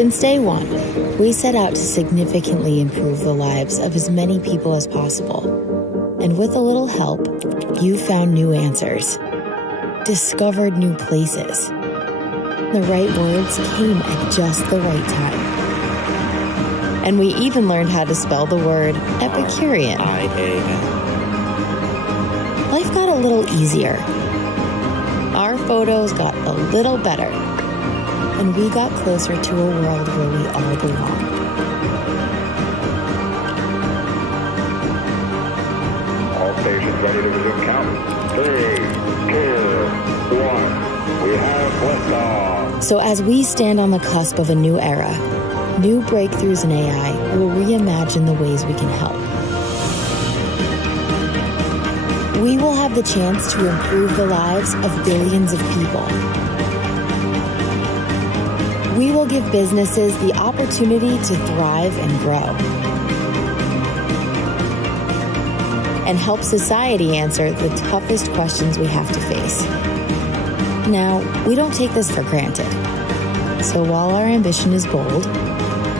Since day one, we set out to significantly improve the lives of as many people as possible. And with a little help, you found new answers, discovered new places. The right words came at just the right time. And we even learned how to spell the word Epicurean. I-A-N. Life got a little easier. Our photos got a little better. And we got closer to a world where we all belong. All stations ready to resume count. 3, 2, 1. We have liftoff. So as we stand on the cusp of a new era, new breakthroughs in AI will reimagine the ways we can help. We will have the chance to improve the lives of billions of people. We will give businesses the opportunity to thrive and grow. And help society answer the toughest questions we have to face. Now, we don't take this for granted. So while our ambition is bold,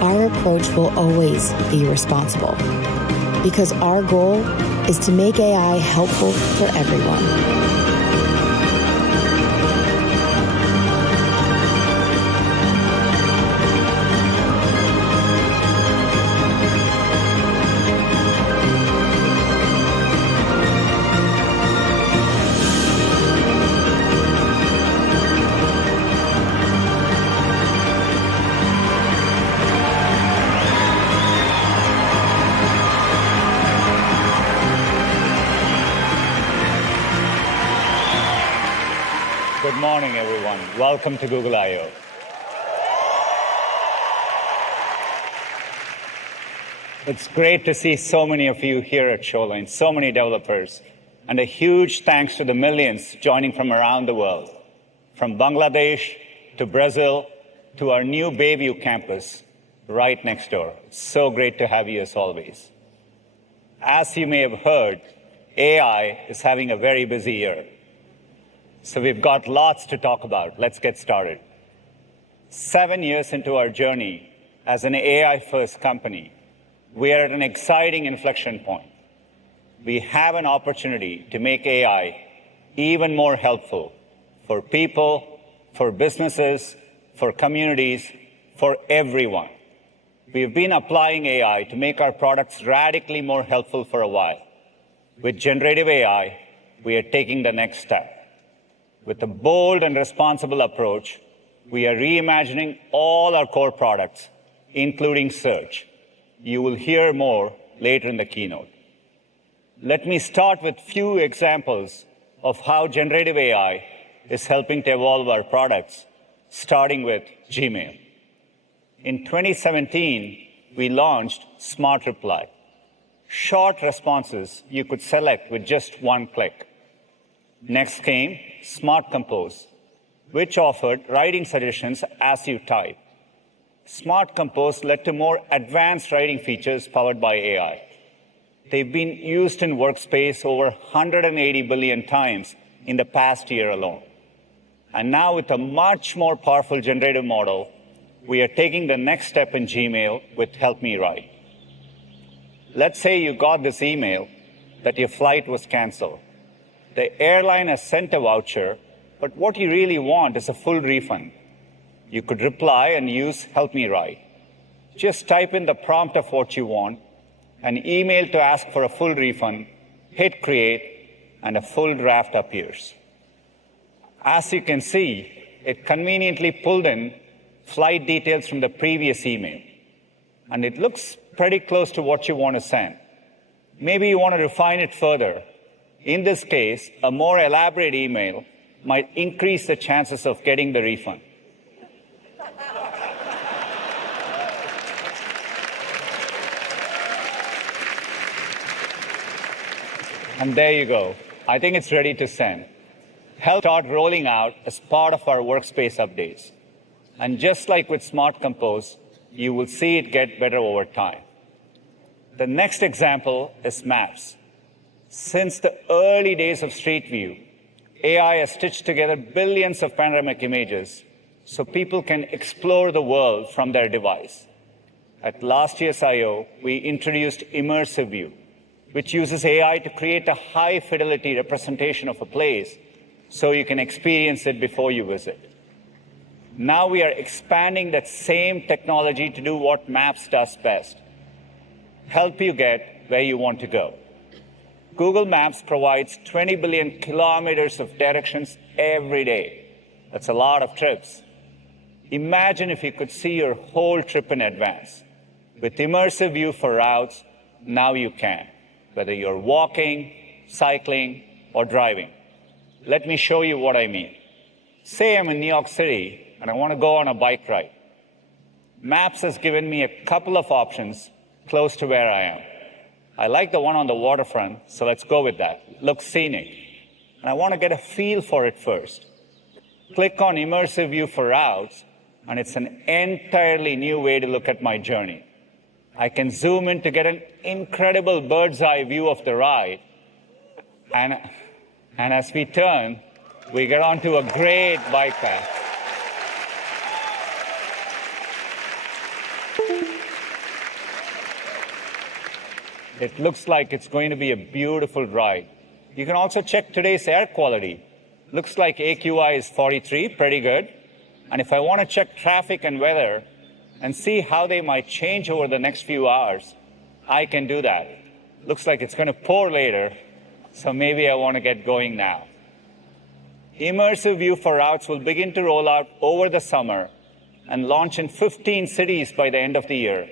our approach will always be responsible. Because our goal is to make AI helpful for everyone. Good morning, everyone. Welcome to Google I/O. It's great to see so many of you here at Shoreline, so many developers, and a huge thanks to the millions joining from around the world, from Bangladesh to Brazil to our new Bayview campus right next door. It's so great to have you as always. As you may have heard, AI is having a very busy year. So we've got lots to talk about. Let's get started. 7 years into our journey as an AI-first company, we are at an exciting inflection point. We have an opportunity to make AI even more helpful for people, for businesses, for communities, for everyone. We've been applying AI to make our products radically more helpful for a while. With generative AI, we are taking the next step. With a bold and responsible approach, we are reimagining all our core products, including search. You will hear more later in the keynote. Let me start with a few examples of how generative AI is helping to evolve our products, starting with Gmail. In 2017, we launched Smart Reply, short responses you could select with just one click. Next came Smart Compose, which offered writing suggestions as you type. Smart Compose led to more advanced writing features powered by AI. They've been used in Workspace over 180 billion times in the past year alone. And now with a much more powerful generative model, we are taking the next step in Gmail with Help Me Write. Let's say you got this email that your flight was canceled. The airline has sent a voucher, but what you really want is a full refund. You could reply and use Help Me Write. Just type in the prompt of what you want, an email to ask for a full refund, hit create, and a full draft appears. As you can see, it conveniently pulled in flight details from the previous email. And it looks pretty close to what you want to send. Maybe you want to refine it further. In this case, a more elaborate email might increase the chances of getting the refund. And there you go. I think it's ready to send. Help start rolling out as part of our Workspace updates. And just like with Smart Compose, you will see it get better over time. The next example is Maps. Since the early days of Street View, AI has stitched together billions of panoramic images so people can explore the world from their device. At last year's I/O, we introduced Immersive View, which uses AI to create a high-fidelity representation of a place so you can experience it before you visit. Now we are expanding that same technology to do what Maps does best: help you get where you want to go. Google Maps provides 20 billion kilometers of directions every day. That's a lot of trips. Imagine if you could see your whole trip in advance. With Immersive View for routes, now you can, whether you're walking, cycling, or driving. Let me show you what I mean. Say I'm in New York City and I want to go on a bike ride. Maps has given me a couple of options close to where I am. I like the one on the waterfront, so let's go with that. Looks scenic. And I want to get a feel for it first. Click on Immersive View for routes, and it's an entirely new way to look at my journey. I can zoom in to get an incredible bird's eye view of the ride. And as we turn, we get onto a great bike path. It looks like it's going to be a beautiful ride. You can also check today's air quality. Looks like AQI is 43, pretty good. And if I want to check traffic and weather and see how they might change over the next few hours, I can do that. Looks like it's going to pour later, so maybe I want to get going now. Immersive View for routes will begin to roll out over the summer and launch in 15 cities by the end of the year,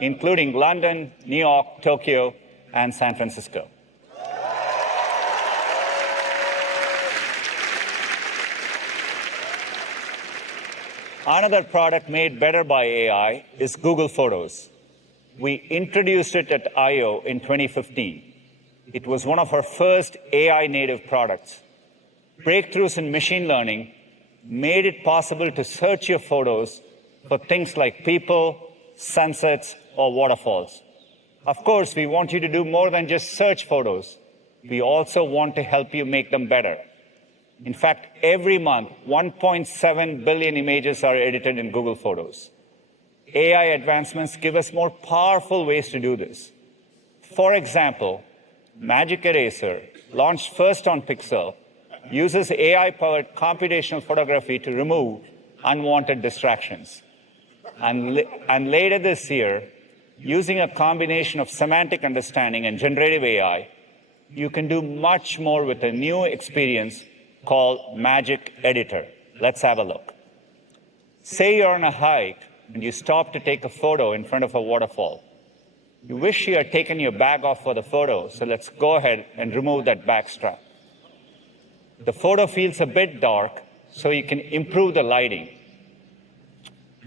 including London, New York, Tokyo, and San Francisco. Another product made better by AI is Google Photos. We introduced it at I/O in 2015. It was one of our first AI-native products. Breakthroughs in machine learning made it possible to search your photos for things like people, sunsets, or waterfalls. Of course, we want you to do more than just search photos. We also want to help you make them better. In fact, every month, 1.7 billion images are edited in Google Photos. AI advancements give us more powerful ways to do this. For example, Magic Eraser, launched first on Pixel, uses AI-powered computational photography to remove unwanted distractions. And later this year, using a combination of semantic understanding and generative AI, you can do much more with a new experience called Magic Editor. Let's have a look. Say you're on a hike and you stop to take a photo in front of a waterfall. You wish you had taken your bag off for the photo, so let's go ahead and remove that bag strap. The photo feels a bit dark, so you can improve the lighting.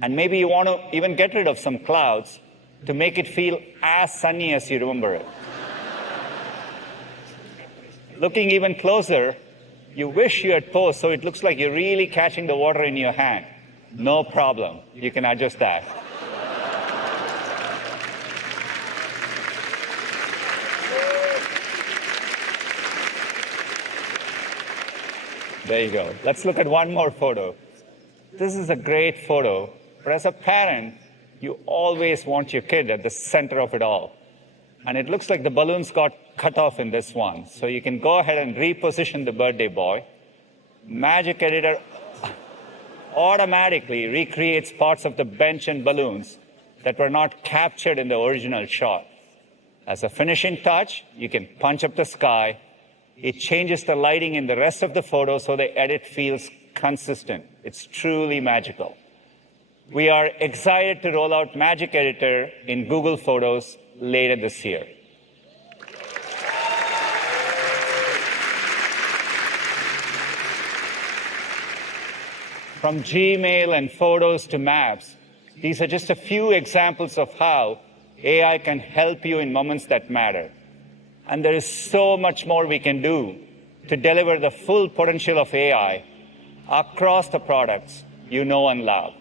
And maybe you want to even get rid of some clouds to make it feel as sunny as you remember it. Looking even closer, you wish you had posed so it looks like you're really catching the water in your hand. No problem. You can adjust that. There you go. Let's look at one more photo. This is a great photo, but as a parent, you always want your kid at the center of it all. And it looks like the balloons got cut off in this one. So you can go ahead and reposition the birthday boy. Magic Editor automatically recreates parts of the bench and balloons that were not captured in the original shot. As a finishing touch, you can punch up the sky. It changes the lighting in the rest of the photo so the edit feels consistent. It's truly magical. We are excited to roll out Magic Editor in Google Photos later this year. From Gmail and Photos to Maps, these are just a few examples of how AI can help you in moments that matter. And there is so much more we can do to deliver the full potential of AI across the products you know and love.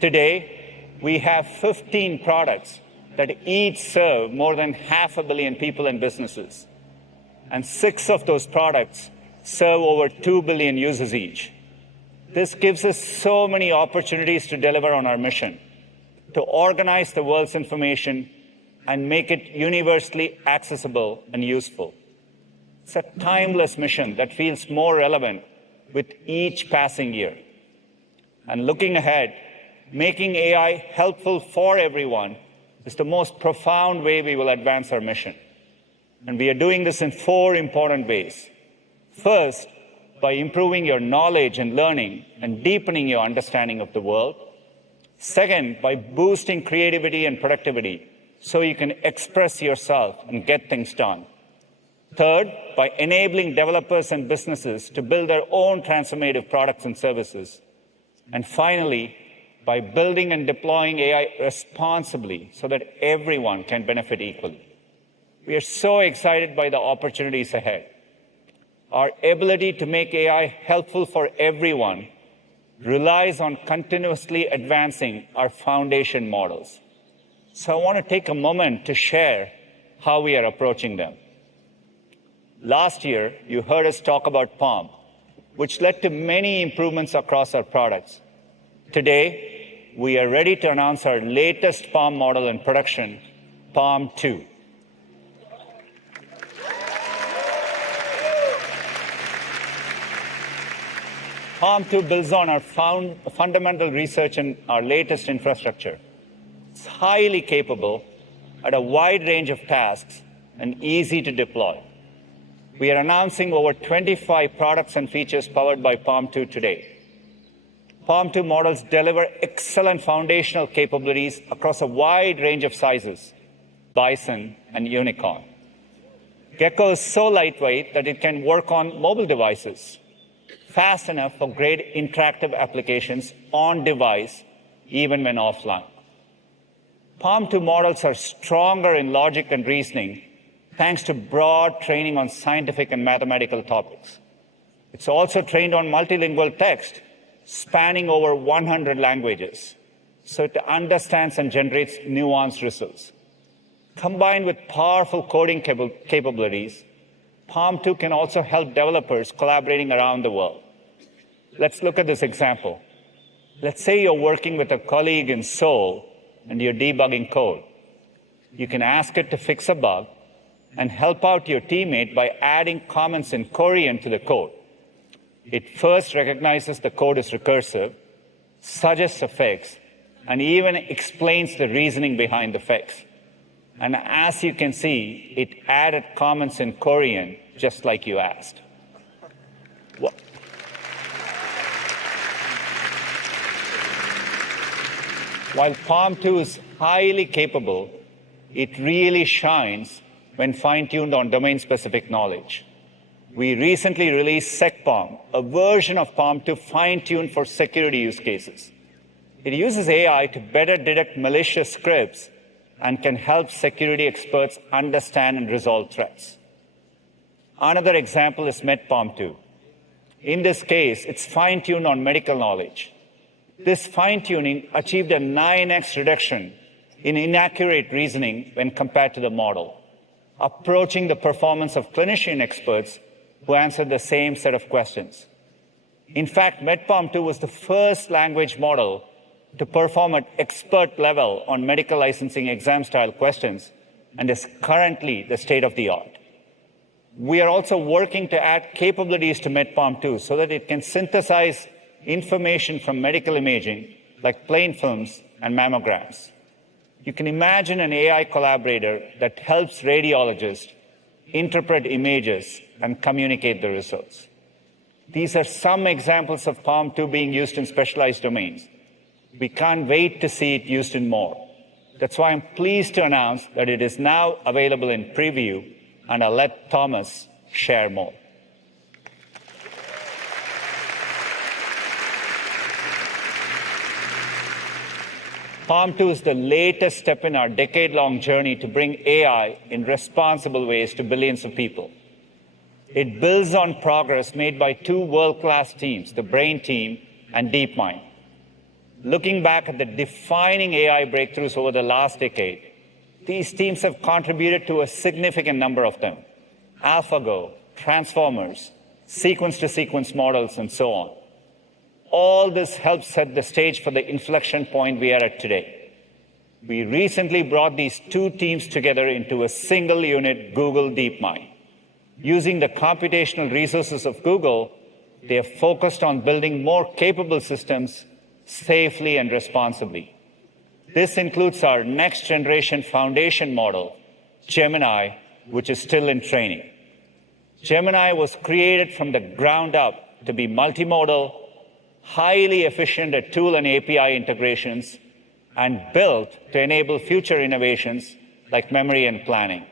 Today, we have 15 products that each serve more than 500 million people and businesses. And 6 of those products serve over 2 billion users each. This gives us so many opportunities to deliver on our mission, to organize the world's information and make it universally accessible and useful. It's a timeless mission that feels more relevant with each passing year. And looking ahead, making AI helpful for everyone is the most profound way we will advance our mission. And we are doing this in 4 important ways. First, by improving your knowledge and learning and deepening your understanding of the world. Second, by boosting creativity and productivity so you can express yourself and get things done. Third, by enabling developers and businesses to build their own transformative products and services. And finally, by building and deploying AI responsibly so that everyone can benefit equally. We are so excited by the opportunities ahead. Our ability to make AI helpful for everyone relies on continuously advancing our foundation models. So I want to take a moment to share how we are approaching them. Last year, you heard us talk about PaLM, which led to many improvements across our products. Today, we are ready to announce our latest PaLM model in production, PaLM 2. PaLM 2 builds on our fundamental research and our latest infrastructure. It's highly capable at a wide range of tasks and easy to deploy. We are announcing over 25 products and features powered by PaLM 2 today. PaLM 2 models deliver excellent foundational capabilities across a wide range of sizes, Bison and Unicorn. Gecko is so lightweight that it can work on mobile devices, fast enough for great interactive applications on device, even when offline. PaLM 2 models are stronger in logic and reasoning thanks to broad training on scientific and mathematical topics. It's also trained on multilingual text, spanning over 100 languages, so it understands and generates nuanced results. Combined with powerful coding capabilities, PaLM 2 can also help developers collaborating around the world. Let's look at this example. Let's say you're working with a colleague in Seoul and you're debugging code. You can ask it to fix a bug and help out your teammate by adding comments in Korean to the code. It first recognizes the code is recursive, suggests a fix, and even explains the reasoning behind the fix. And as you can see, it added comments in Korean, just like you asked. While PaLM 2 is highly capable, it really shines when fine-tuned on domain-specific knowledge. We recently released SecPaLM, a version of PaLM 2 fine-tuned for security use cases. It uses AI to better detect malicious scripts and can help security experts understand and resolve threats. Another example is MedPaLM 2. In this case, it's fine-tuned on medical knowledge. This fine-tuning achieved a 9x reduction in inaccurate reasoning when compared to the model, approaching the performance of clinician experts who answered the same set of questions. In fact, MedPaLM 2 was the first language model to perform at expert level on medical licensing exam-style questions and is currently the state-of-the-art. We are also working to add capabilities to MedPaLM 2 so that it can synthesize information from medical imaging, like plain films and mammograms. You can imagine an AI collaborator that helps radiologists interpret images and communicate the results. These are some examples of PaLM 2 being used in specialized domains. We can't wait to see it used in more. That's why I'm pleased to announce that it is now available in preview, and I'll let Thomas share more. PaLM 2 is the latest step in our decade-long journey to bring AI in responsible ways to billions of people. It builds on progress made by 2 world-class teams, the Brain team and DeepMind. Looking back at the defining AI breakthroughs over the last decade, these teams have contributed to a significant number of them: AlphaGo, transformers, sequence-to-sequence models, and so on. All this helps set the stage for the inflection point we are at today. We recently brought these two teams together into a single unit, Google DeepMind. Using the computational resources of Google, they have focused on building more capable systems safely and responsibly. This includes our next generation foundation model, Gemini, which is still in training. Gemini was created from the ground up to be multimodal, highly efficient at tool and API integrations, and built to enable future innovations like memory and planning.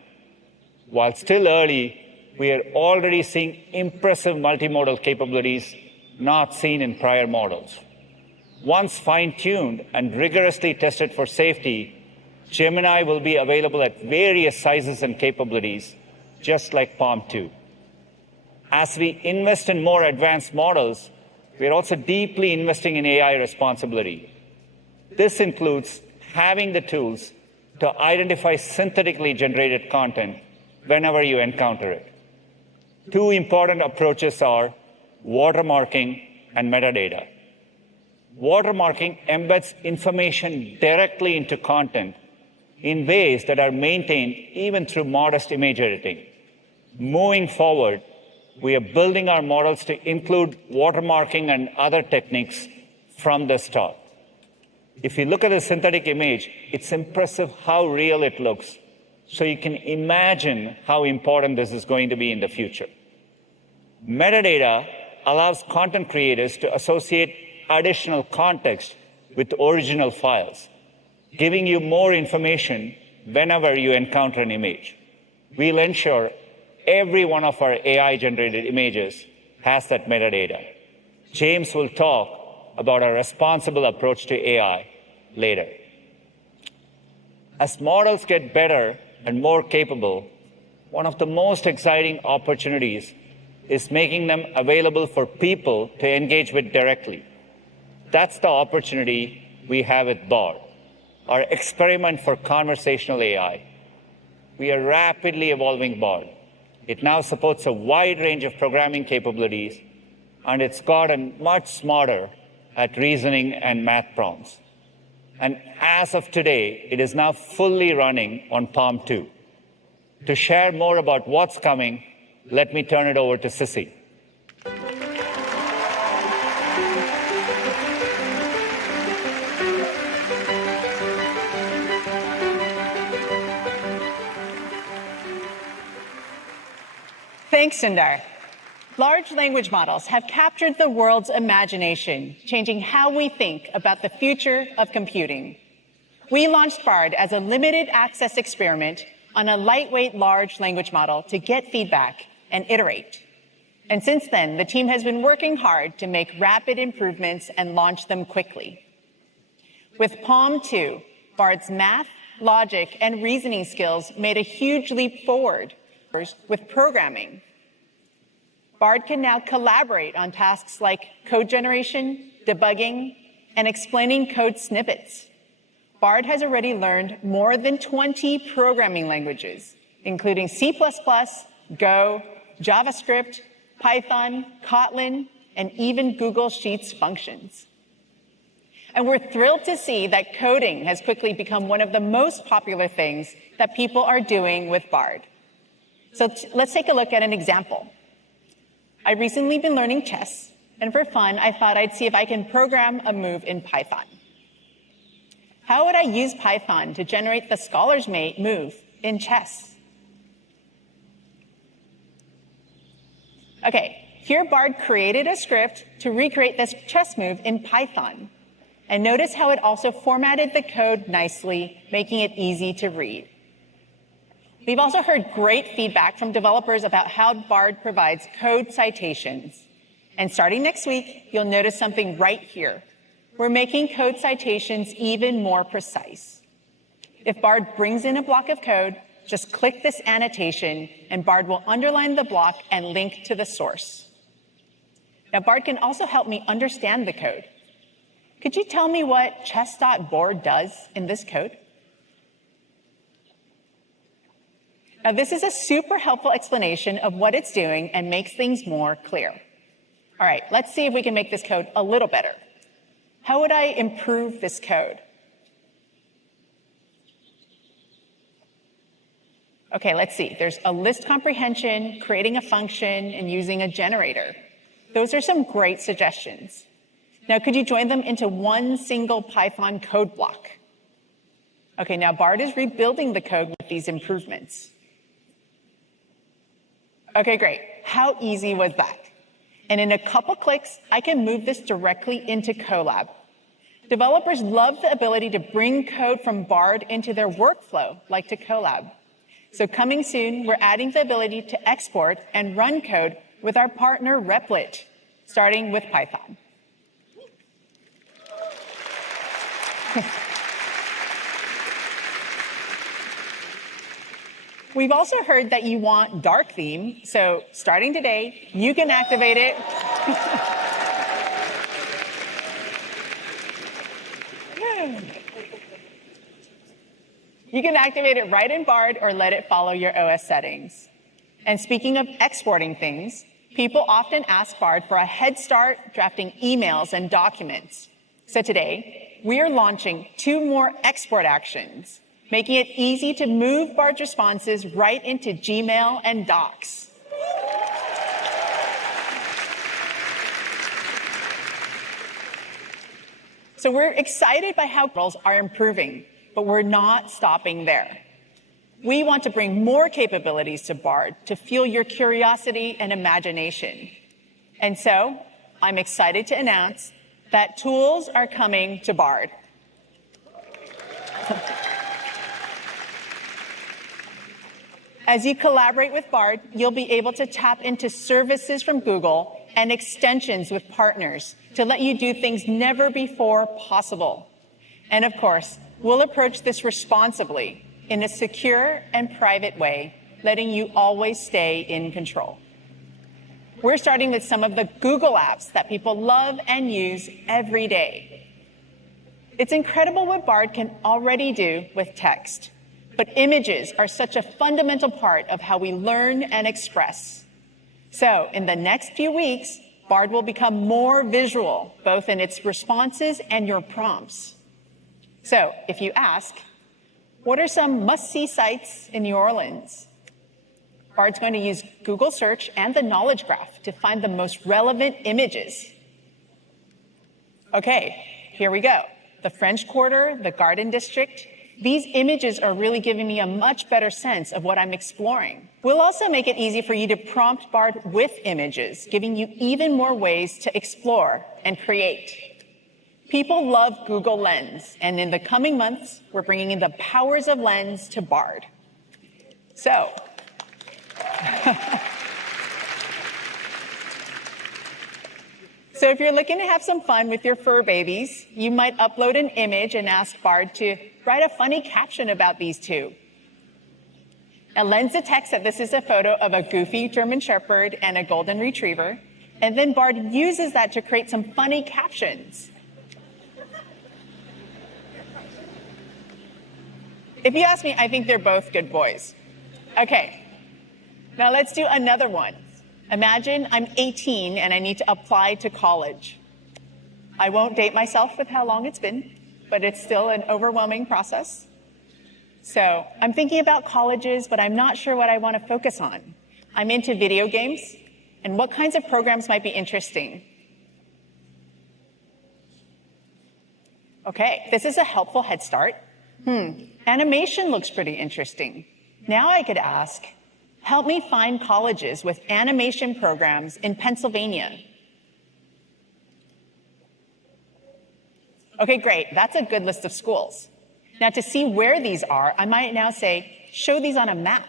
While still early, we are already seeing impressive multimodal capabilities not seen in prior models. Once fine-tuned and rigorously tested for safety, Gemini will be available at various sizes and capabilities, just like Palm 2. As we invest in more advanced models, we are also deeply investing in AI responsibility. This includes having the tools to identify synthetically generated content whenever you encounter it. Two important approaches are watermarking and metadata. Watermarking embeds information directly into content in ways that are maintained even through modest image editing. Moving forward, we are building our models to include watermarking and other techniques from the start. If you look at a synthetic image, it's impressive how real it looks. So you can imagine how important this is going to be in the future. Metadata allows content creators to associate additional context with original files, giving you more information whenever you encounter an image. We'll ensure every one of our AI-generated images has that metadata. James will talk about our responsible approach to AI later. As models get better and more capable, one of the most exciting opportunities is making them available for people to engage with directly. That's the opportunity we have with Bard, our experiment for conversational AI. We are rapidly evolving Bard. It now supports a wide range of programming capabilities, and it's gotten much smarter at reasoning and math prompts. And as of today, it is now fully running on Palm 2. To share more about what's coming, let me turn it over to Sissy. Thanks, Sundar. Large language models have captured the world's imagination, changing how we think about the future of computing. We launched Bard as a limited access experiment on a lightweight large language model to get feedback and iterate. And since then, the team has been working hard to make rapid improvements and launch them quickly. With Palm 2, Bard's math, logic, and reasoning skills made a huge leap forward with programming. Bard can now collaborate on tasks like code generation, debugging, and explaining code snippets. Bard has already learned more than 20 programming languages, including C++, Go, JavaScript, Python, Kotlin, and even Google Sheets functions. And we're thrilled to see that coding has quickly become one of the most popular things that people are doing with Bard. So let's take a look at an example. I've recently been learning chess, and for fun, I thought I'd see if I can program a move in Python. How would I use Python to generate the scholar's mate move in chess? Okay, here Bard created a script to recreate this chess move in Python. And notice how it also formatted the code nicely, making it easy to read. We've also heard great feedback from developers about how Bard provides code citations. And starting next week, you'll notice something right here. We're making code citations even more precise. If Bard brings in a block of code, just click this annotation, and Bard will underline the block and link to the source. Now, Bard can also help me understand the code. Could you tell me what chess.board does in this code? Now, this is a super helpful explanation of what it's doing and makes things more clear. All right, let's see if we can make this code a little better. How would I improve this code? Okay, let's see. There's a list comprehension, creating a function, and using a generator. Those are some great suggestions. Now, could you join them into one single Python code block? Okay, now Bard is rebuilding the code with these improvements. Okay, great. How easy was that? And in a couple clicks, I can move this directly into Colab. Developers love the ability to bring code from Bard into their workflow, like to Colab. So coming soon, we're adding the ability to export and run code with our partner Replit, starting with Python. We've also heard that you want dark theme, so starting today, you can activate it. You can activate it right in Bard or let it follow your OS settings. And speaking of exporting things, people often ask Bard for a head start drafting emails and documents. So today, we are launching 2 more export actions, making it easy to move Bard's responses right into Gmail and Docs. So we're excited by how models are improving, but we're not stopping there. We want to bring more capabilities to Bard to fuel your curiosity and imagination. And so I'm excited to announce that tools are coming to Bard. As you collaborate with Bard, you'll be able to tap into services from Google and extensions with partners to let you do things never before possible. And of course, we'll approach this responsibly in a secure and private way, letting you always stay in control. We're starting with some of the Google apps that people love and use every day. It's incredible what Bard can already do with text, but images are such a fundamental part of how we learn and express. So in the next few weeks, Bard will become more visual, both in its responses and your prompts. So if you ask, what are some must-see sites in New Orleans? Bard's going to use Google search and the knowledge graph to find the most relevant images. Okay, here we go. The French Quarter, the Garden District. These images are really giving me a much better sense of what I'm exploring. We'll also make it easy for you to prompt Bard with images, giving you even more ways to explore and create. People love Google Lens, and in the coming months, we're bringing in the powers of Lens to Bard. So, if you're looking to have some fun with your fur babies, you might upload an image and ask Bard to write a funny caption about these two. Now, Lens detects that this is a photo of a goofy German Shepherd and a golden retriever, and then Bard uses that to create some funny captions. If you ask me, I think they're both good boys. Okay, now let's do another one. Imagine I'm 18 and I need to apply to college. I won't date myself with how long it's been, but it's still an overwhelming process. So I'm thinking about colleges, but I'm not sure what I want to focus on. I'm into video games, and what kinds of programs might be interesting? Okay, this is a helpful head start. Animation looks pretty interesting. Now I could ask, help me find colleges with animation programs in Pennsylvania. Okay, great. That's a good list of schools. Now, to see where these are, I might now say, show these on a map.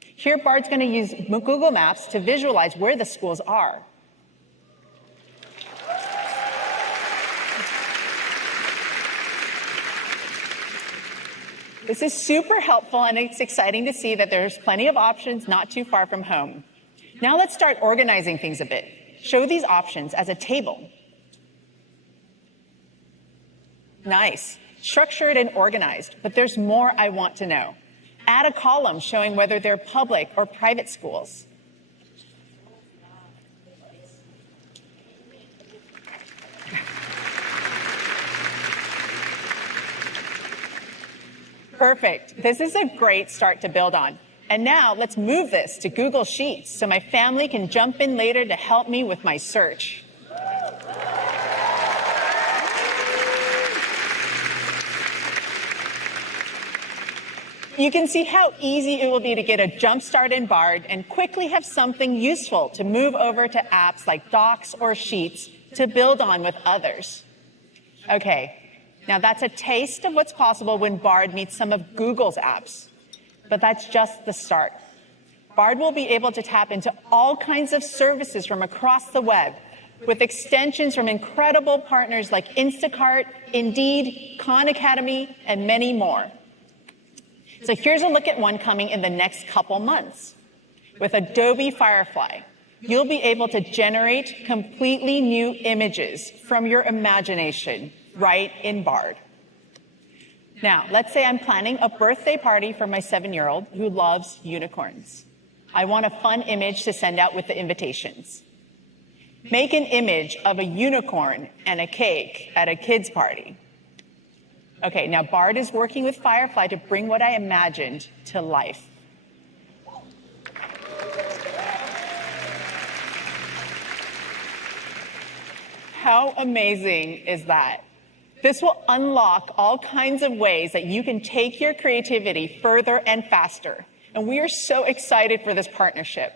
Here, Bard's going to use Google Maps to visualize where the schools are. This is super helpful, and it's exciting to see that there's plenty of options not too far from home. Now let's start organizing things a bit. Show these options as a table. Nice. Structured and organized, but there's more I want to know. Add a column showing whether they're public or private schools. Perfect. This is a great start to build on. And now let's move this to Google Sheets so my family can jump in later to help me with my search. You can see how easy it will be to get a jump start in Bard and quickly have something useful to move over to apps like Docs or Sheets to build on with others. Okay, now that's a taste of what's possible when Bard meets some of Google's apps. But that's just the start. Bard will be able to tap into all kinds of services from across the web with extensions from incredible partners like Instacart, Indeed, Khan Academy, and many more. So here's a look at one coming in the next couple months. With Adobe Firefly, you'll be able to generate completely new images from your imagination right in Bard. Now, let's say I'm planning a birthday party for my 7-year-old who loves unicorns. I want a fun image to send out with the invitations. Make an image of a unicorn and a cake at a kid's party. Okay, now Bard is working with Firefly to bring what I imagined to life. How amazing is that? This will unlock all kinds of ways that you can take your creativity further and faster. And we are so excited for this partnership.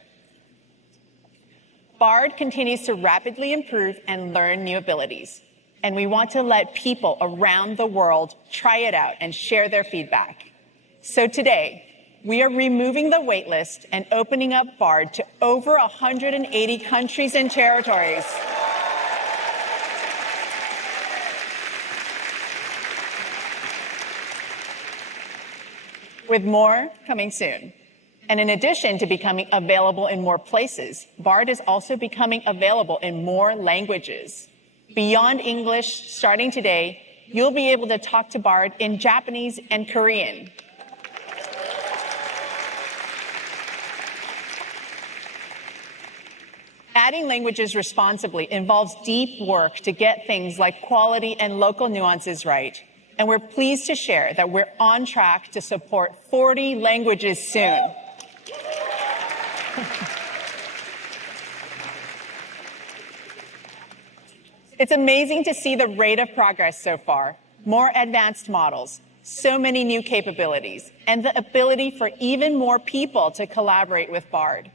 Bard continues to rapidly improve and learn new abilities. And we want to let people around the world try it out and share their feedback. So today, we are removing the waitlist and opening up Bard to over 180 countries and territories. With more coming soon. And in addition to becoming available in more places, Bard is also becoming available in more languages. Beyond English, starting today, you'll be able to talk to Bard in Japanese and Korean. Adding languages responsibly involves deep work to get things like quality and local nuances right. And we're pleased to share that we're on track to support 40 languages soon. It's amazing to see the rate of progress so far. More advanced models, so many new capabilities, and the ability for even more people to collaborate with Bard.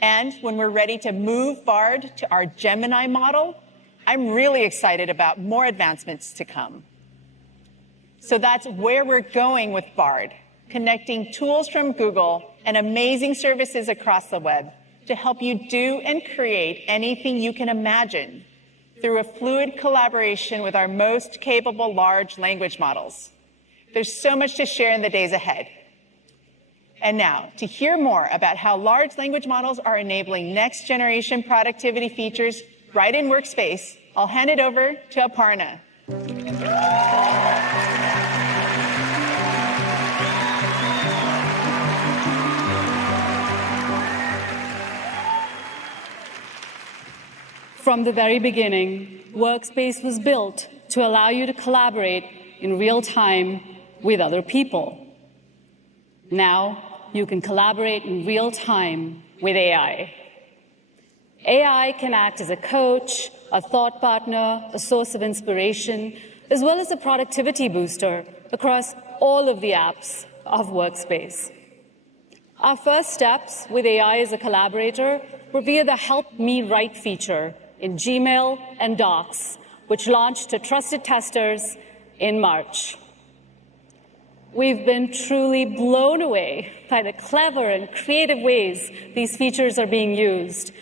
And when we're ready to move Bard to our Gemini model, I'm really excited about more advancements to come. So that's where we're going with Bard, connecting tools from Google and amazing services across the web to help you do and create anything you can imagine through a fluid collaboration with our most capable large language models. There's so much to share in the days ahead. And now, to hear more about how large language models are enabling next-generation productivity features right in Workspace, I'll hand it over to Aparna. From the very beginning, Workspace was built to allow you to collaborate in real time with other people. Now, you can collaborate in real time with AI. AI can act as a coach, a thought partner, a source of inspiration, as well as a productivity booster across all of the apps of Workspace. Our first steps with AI as a collaborator were via the Help Me Write feature in Gmail and Docs, which launched to trusted testers in March. We've been truly blown away by the clever and creative ways these features are being used,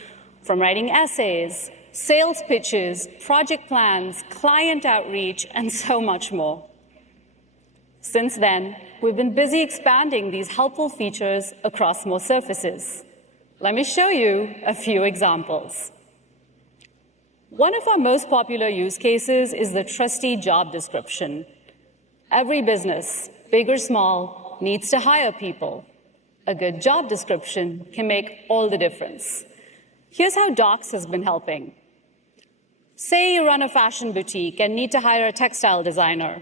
from writing essays, sales pitches, project plans, client outreach, and so much more. Since then, we've been busy expanding these helpful features across more surfaces. Let me show you a few examples. One of our most popular use cases is the trusty job description. Every business, big or small, needs to hire people. A good job description can make all the difference. Here's how Docs has been helping. Say you run a fashion boutique and need to hire a textile designer.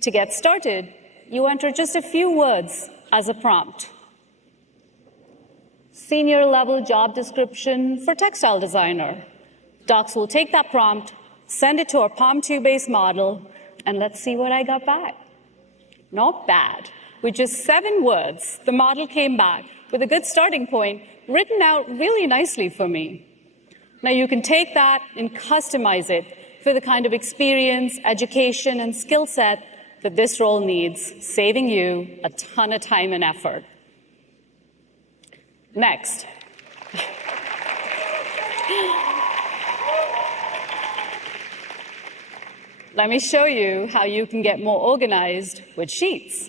To get started, you enter just a few words as a prompt. Senior level job description for textile designer. Docs will take that prompt, send it to our PaLM-2-based model, and let's see what I got back. Not bad. With just 7 words, the model came back with a good starting point, written out really nicely for me. Now you can take that and customize it for the kind of experience, education, and skill set that this role needs, saving you a ton of time and effort. Next. Let me show you how you can get more organized with sheets.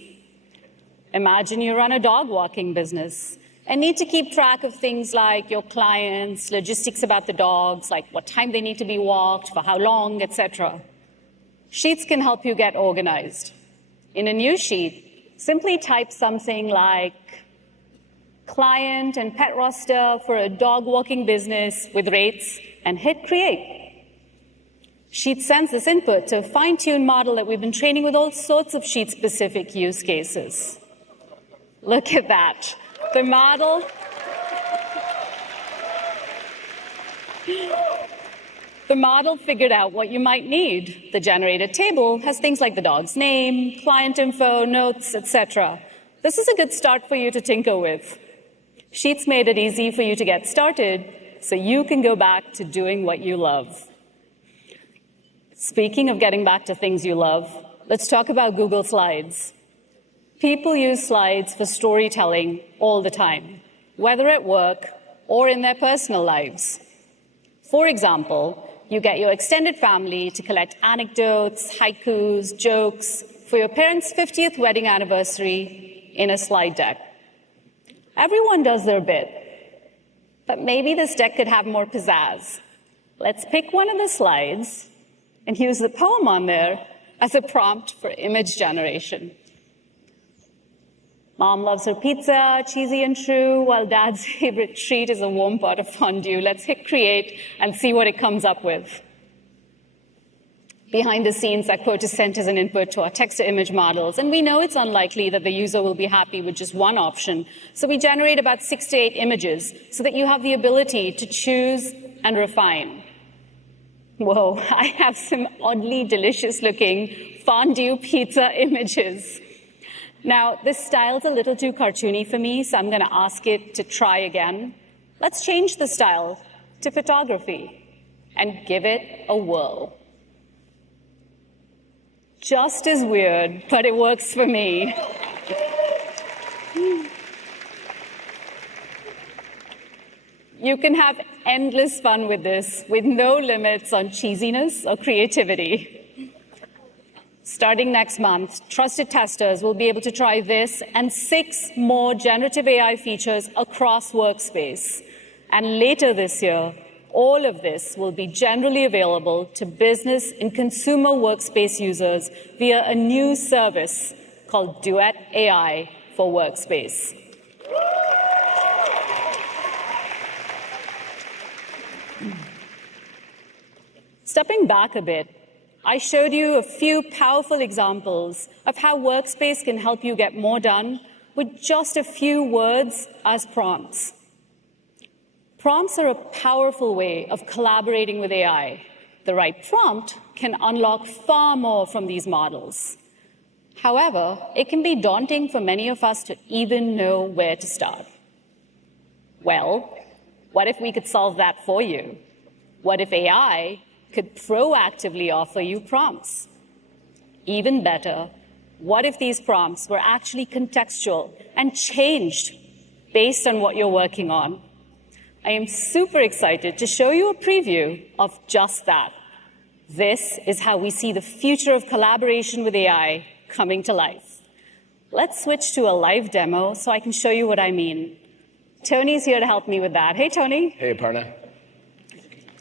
Imagine you run a dog walking business and need to keep track of things like your clients, logistics about the dogs, like what time they need to be walked, for how long, etc. Sheets can help you get organized. In a new sheet, simply type something like client and pet roster for a dog walking business with rates and hit create. Sheet sends this input to a fine-tuned model that we've been training with all sorts of sheet-specific use cases. Look at that. The model figured out what you might need. The generated table has things like the dog's name, client info, notes, etc. This is a good start for you to tinker with. Sheets made it easy for you to get started, so you can go back to doing what you love. Speaking of getting back to things you love, let's talk about Google Slides. People use slides for storytelling all the time, whether at work or in their personal lives. For example, you get your extended family to collect anecdotes, haikus, jokes for your parents' 50th wedding anniversary in a slide deck. Everyone does their bit, but maybe this deck could have more pizzazz. Let's pick one of the slides and use the poem on there as a prompt for image generation. Mom loves her pizza, cheesy and true, while Dad's favorite treat is a warm pot of fondue. Let's hit create and see what it comes up with. Behind the scenes, that quote is sent as an input to our text-to-image models, and we know it's unlikely that the user will be happy with just one option, so we generate about 6 to 8 images so that you have the ability to choose and refine. Whoa, I have some oddly delicious-looking fondue pizza images. Now, this style's a little too cartoony for me, so I'm going to ask it to try again. Let's change the style to photography and give it a whirl. Just as weird, but it works for me. You can have endless fun with this, with no limits on cheesiness or creativity. Starting next month, trusted testers will be able to try this and 6 more generative AI features across Workspace. And later this year, all of this will be generally available to business and consumer Workspace users via a new service called Duet AI for Workspace. Stepping back a bit, I showed you a few powerful examples of how Workspace can help you get more done with just a few words as prompts. Prompts are a powerful way of collaborating with AI. The right prompt can unlock far more from these models. However, it can be daunting for many of us to even know where to start. Well, what if we could solve that for you? What if AI could proactively offer you prompts? Even better, what if these prompts were actually contextual and changed based on what you're working on? I am super excited to show you a preview of just that. This is how we see the future of collaboration with AI coming to life. Let's switch to a live demo so I can show you what I mean. Tony's here to help me with that. Hey, Tony. Hey, Aparna.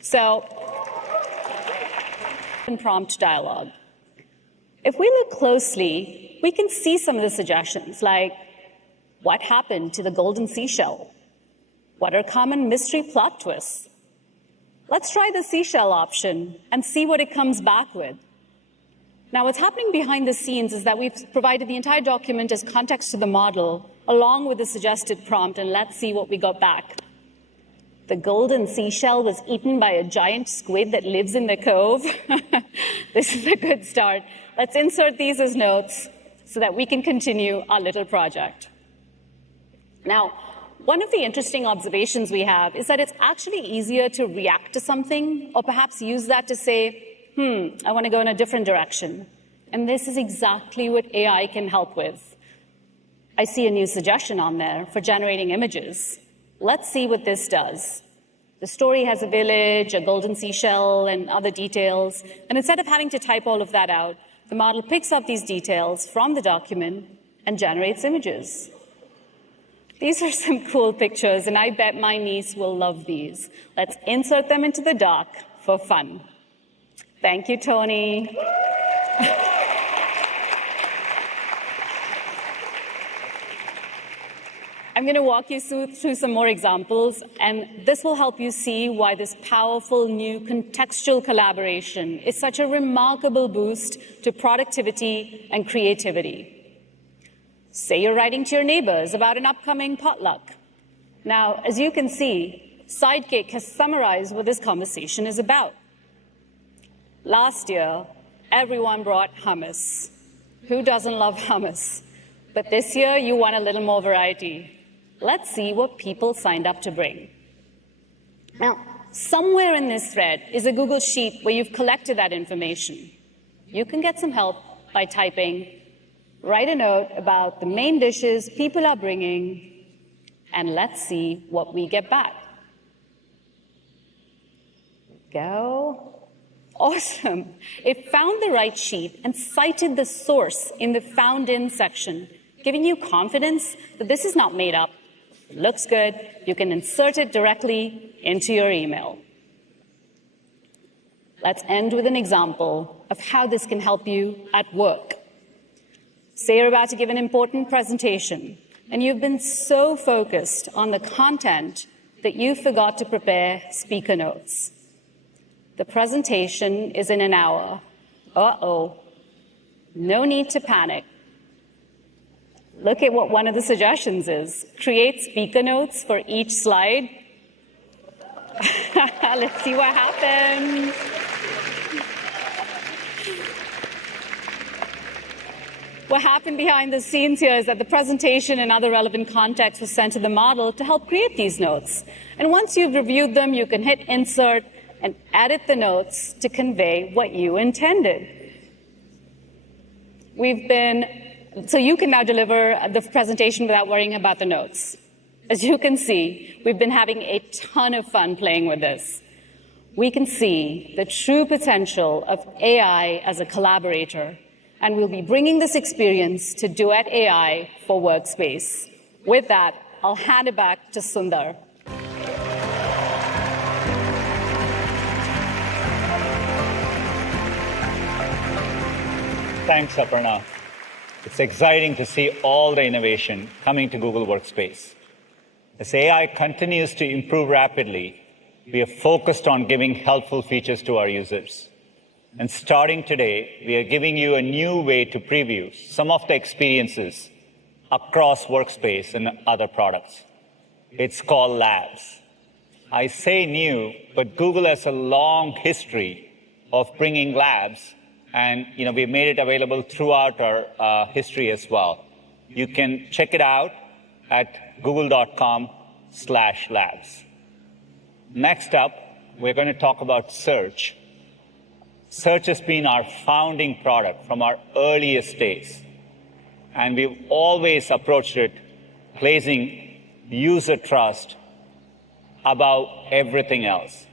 So, prompt dialogue. If we look closely, we can see some of the suggestions, like what happened to the golden seashell? What are common mystery plot twists? Let's try the seashell option and see what it comes back with. Now, what's happening behind the scenes is that we've provided the entire document as context to the model, along with the suggested prompt, and let's see what we got back. The golden seashell was eaten by a giant squid that lives in the cove. This is a good start. Let's insert these as notes so that we can continue our little project. Now, one of the interesting observations we have is that it's actually easier to react to something or perhaps use that to say, I want to go in a different direction. And this is exactly what AI can help with. I see a new suggestion on there for generating images. Let's see what this does. The story has a village, a golden seashell, and other details. And instead of having to type all of that out, the model picks up these details from the document and generates images. These are some cool pictures, and I bet my niece will love these. Let's insert them into the doc for fun. Thank you, Tony. I'm going to walk you through some more examples, and this will help you see why this powerful new contextual collaboration is such a remarkable boost to productivity and creativity. Say you're writing to your neighbors about an upcoming potluck. Now, as you can see, Sidekick has summarized what this conversation is about. Last year, everyone brought hummus. Who doesn't love hummus? But this year, you want a little more variety. Let's see what people signed up to bring. Now, somewhere in this thread is a Google Sheet where you've collected that information. You can get some help by typing, write a note about the main dishes people are bringing, and let's see what we get back. Go. Awesome. It found the right sheet and cited the source in the Found In section, giving you confidence that this is not made up. It looks good. You can insert it directly into your email. Let's end with an example of how this can help you at work. Say you're about to give an important presentation, and you've been so focused on the content that you forgot to prepare speaker notes. The presentation is in an hour. Uh-oh. No need to panic. Look at what one of the suggestions is. Create speaker notes for each slide. Let's see what happens. What happened behind the scenes here is that the presentation and other relevant context was sent to the model to help create these notes. And once you've reviewed them, you can hit Insert and edit the notes to convey what you intended. So you can now deliver the presentation without worrying about the notes. As you can see, we've been having a ton of fun playing with this. We can see the true potential of AI as a collaborator, and we'll be bringing this experience to Duet AI for Workspace. With that, I'll hand it back to Sundar. Thanks, Aparna. It's exciting to see all the innovation coming to Google Workspace. As AI continues to improve rapidly, we are focused on giving helpful features to our users. And starting today, we are giving you a new way to preview some of the experiences across Workspace and other products. It's called Labs. I say new, but Google has a long history of bringing Labs, and we've made it available throughout our history as well. You can check it out at google.com/labs. Next up, we're going to talk about search. Search has been our founding product from our earliest days. And we've always approached it placing user trust above everything else.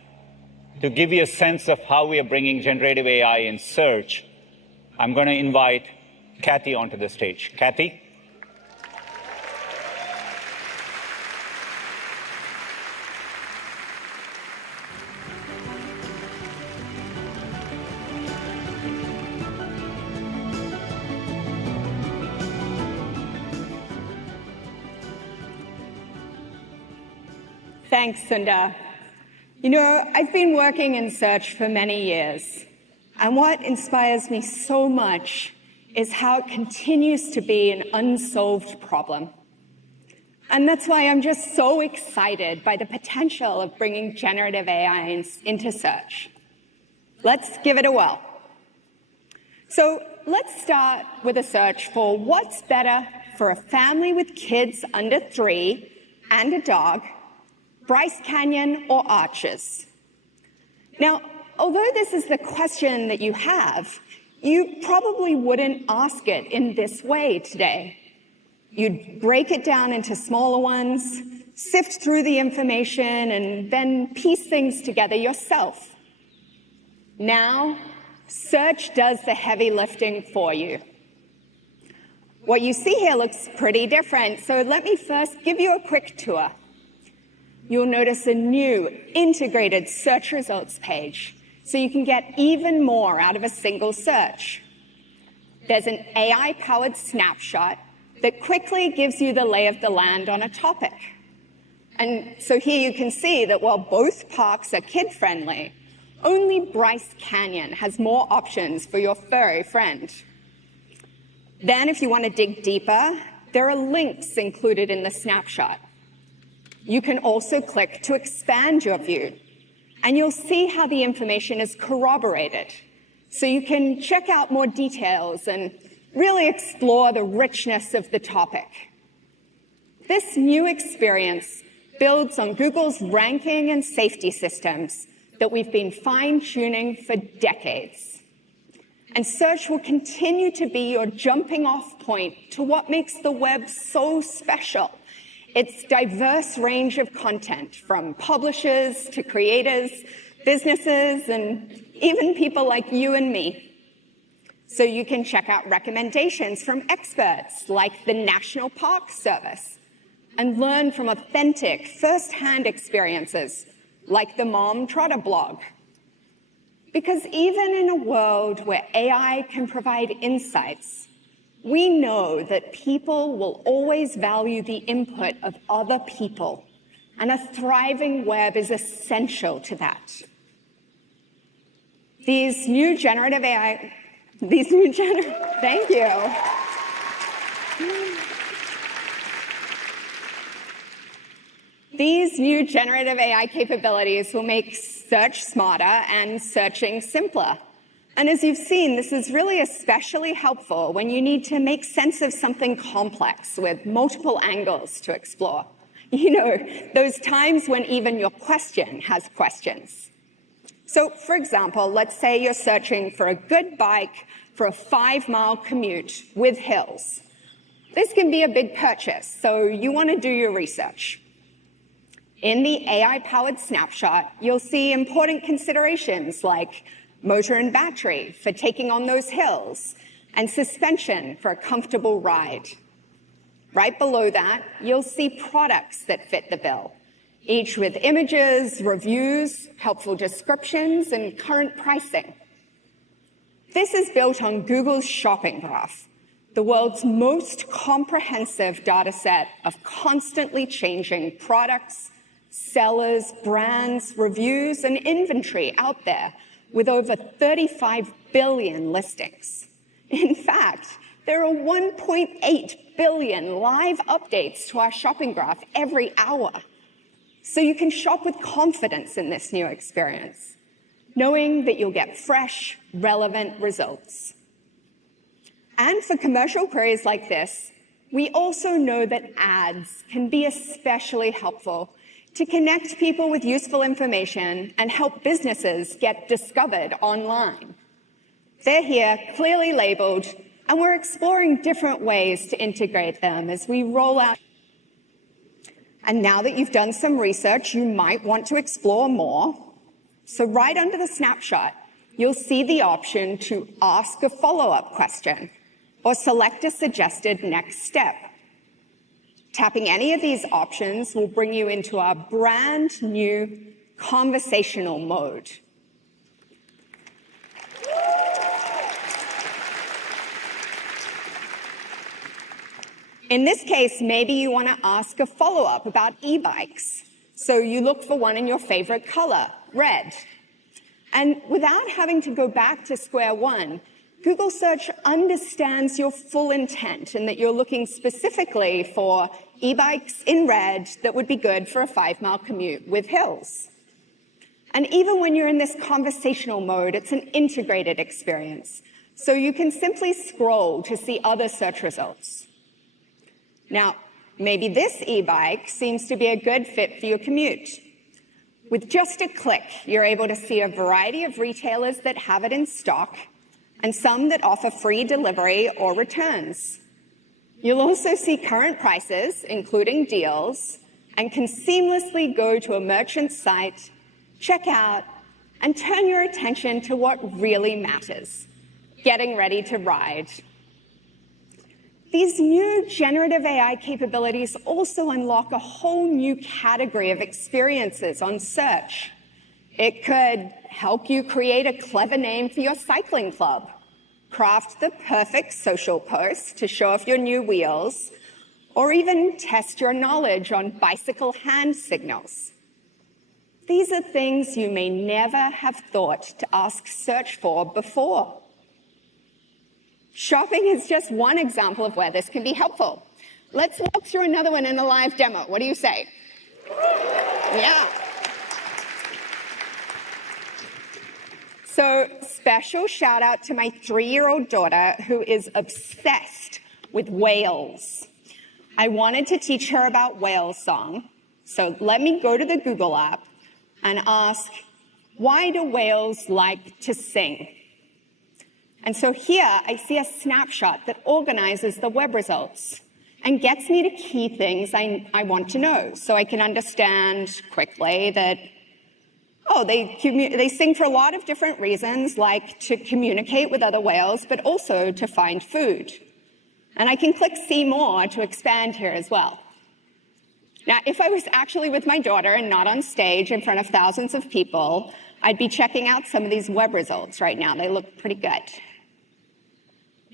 To give you a sense of how we are bringing generative AI in search, I'm going to invite Kathy onto the stage. Kathy? Thanks, Sundar. I've been working in search for many years. And what inspires me so much is how it continues to be an unsolved problem. And that's why I'm just so excited by the potential of bringing generative AI into search. Let's give it a whirl. So let's start with a search for what's better for a family with kids under 3 and a dog, Bryce Canyon or Arches. Now, although this is the question that you have, you probably wouldn't ask it in this way today. You'd break it down into smaller ones, sift through the information, and then piece things together yourself. Now, search does the heavy lifting for you. What you see here looks pretty different, so let me first give you a quick tour. You'll notice a new integrated search results page, so you can get even more out of a single search. There's an AI-powered snapshot that quickly gives you the lay of the land on a topic. And so here you can see that while both parks are kid-friendly, only Bryce Canyon has more options for your furry friend. Then, if you want to dig deeper, there are links included in the snapshot. You can also click to expand your view, and you'll see how the information is corroborated. So you can check out more details and really explore the richness of the topic. This new experience builds on Google's ranking and safety systems that we've been fine-tuning for decades. And search will continue to be your jumping-off point to what makes the web so special. Its diverse range of content, from publishers to creators, businesses, and even people like you and me. So you can check out recommendations from experts like the National Park Service and learn from authentic, first-hand experiences like the Mom Trotter blog. Because even in a world where AI can provide insights, we know that people will always value the input of other people, and a thriving web is essential to that. These new generative AI capabilities will make search smarter and searching simpler. And as you've seen, this is really especially helpful when you need to make sense of something complex with multiple angles to explore. You know, those times when even your question has questions. So, for example, let's say you're searching for a good bike for a 5-mile commute with hills. This can be a big purchase, so you want to do your research. In the AI-powered snapshot, you'll see important considerations like motor and battery for taking on those hills, and suspension for a comfortable ride. Right below that, you'll see products that fit the bill, each with images, reviews, helpful descriptions, and current pricing. This is built on Google's Shopping Graph, the world's most comprehensive data set of constantly changing products, sellers, brands, reviews, and inventory out there, with over 35 billion listings. In fact, there are 1.8 billion live updates to our shopping graph every hour. So you can shop with confidence in this new experience, knowing that you'll get fresh, relevant results. And for commercial queries like this, we also know that ads can be especially helpful to connect people with useful information and help businesses get discovered online. They're here, clearly labeled, and we're exploring different ways to integrate them as we roll out. And now that you've done some research, you might want to explore more. So right under the snapshot, you'll see the option to ask a follow-up question or select a suggested next step. Tapping any of these options will bring you into our brand new conversational mode. In this case, maybe you want to ask a follow-up about e-bikes. So you look for one in your favorite color, red. And without having to go back to square one, Google Search understands your full intent and that you're looking specifically for e-bikes in red that would be good for a 5-mile commute with hills. And even when you're in this conversational mode, it's an integrated experience. So you can simply scroll to see other search results. Now, maybe this e-bike seems to be a good fit for your commute. With just a click, you're able to see a variety of retailers that have it in stock and some that offer free delivery or returns. You'll also see current prices, including deals, and can seamlessly go to a merchant's site, check out, and turn your attention to what really matters, getting ready to ride. These new generative AI capabilities also unlock a whole new category of experiences on search. It could help you create a clever name for your cycling club, craft the perfect social post to show off your new wheels, or even test your knowledge on bicycle hand signals. These are things you may never have thought to ask search for before. Shopping is just one example of where this can be helpful. Let's walk through another one in a live demo. What do you say? Yeah. So, special shout out to my 3-year-old daughter who is obsessed with whales. I wanted to teach her about whale song. So let me go to the Google app and ask, why do whales like to sing? And so here I see a snapshot that organizes the web results and gets me to key things I want to know. So I can understand quickly that, oh, they sing for a lot of different reasons, like to communicate with other whales, but also to find food. And I can click See More to expand here as well. Now, if I was actually with my daughter and not on stage in front of thousands of people, I'd be checking out some of these web results right now. They look pretty good.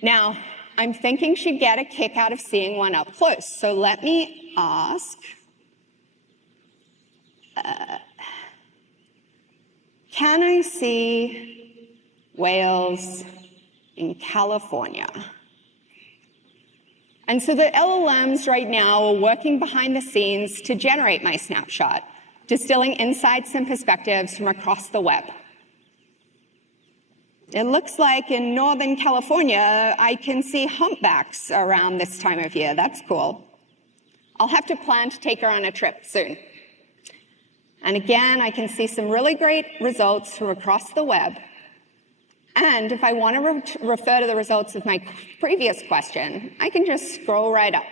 Now, I'm thinking she'd get a kick out of seeing one up close. So let me ask, can I see whales in California? And so the LLMs right now are working behind the scenes to generate my snapshot, distilling insights and perspectives from across the web. It looks like in Northern California, I can see humpbacks around this time of year. That's cool. I'll have to plan to take her on a trip soon. And again, I can see some really great results from across the web. And if I want to refer to the results of my previous question, I can just scroll right up.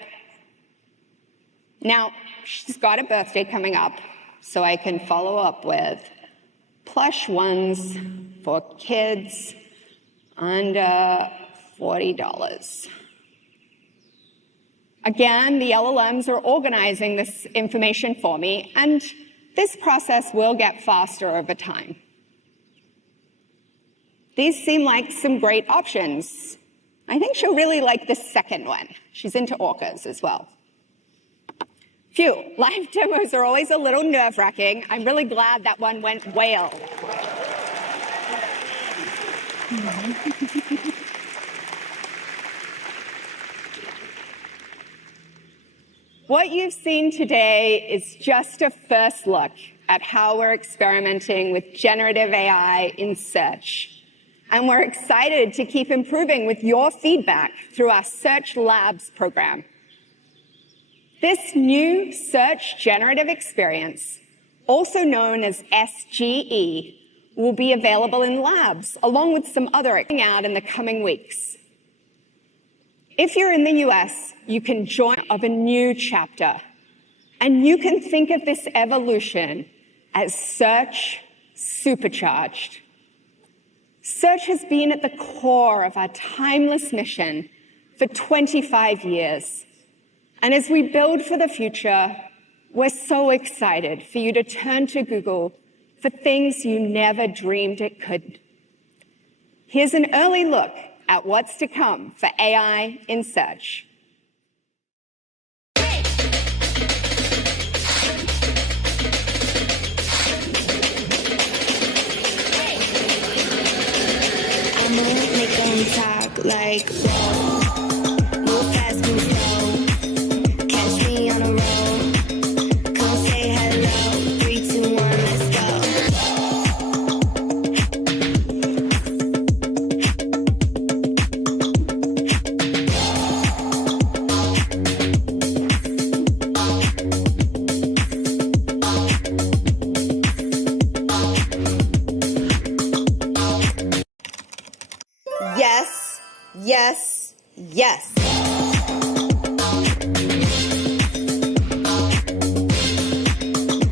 Now, she's got a birthday coming up, so I can follow up with plush ones for kids under $40. Again, the LLMs are organizing this information for me, and this process will get faster over time. These seem like some great options. I think she'll really like the second one. She's into orcas as well. Phew, live demos are always a little nerve-wracking. I'm really glad that one went whale. What you've seen today is just a first look at how we're experimenting with generative AI in search. And we're excited to keep improving with your feedback through our Search Labs program. This new search generative experience, also known as SGE, will be available in labs, along with some other coming out in the coming weeks. If you're in the US, you can join of a new chapter, and you can think of this evolution as search supercharged. Search has been at the core of our timeless mission for 25 years. And as we build for the future, we're so excited for you to turn to Google for things you never dreamed it could. Here's an early look at what's to come for AI in search. like, whoa. Move fast, move slow. Catch me on a roll. Come say hello. 3, 2, 1, let's go. Yes, yes, yes.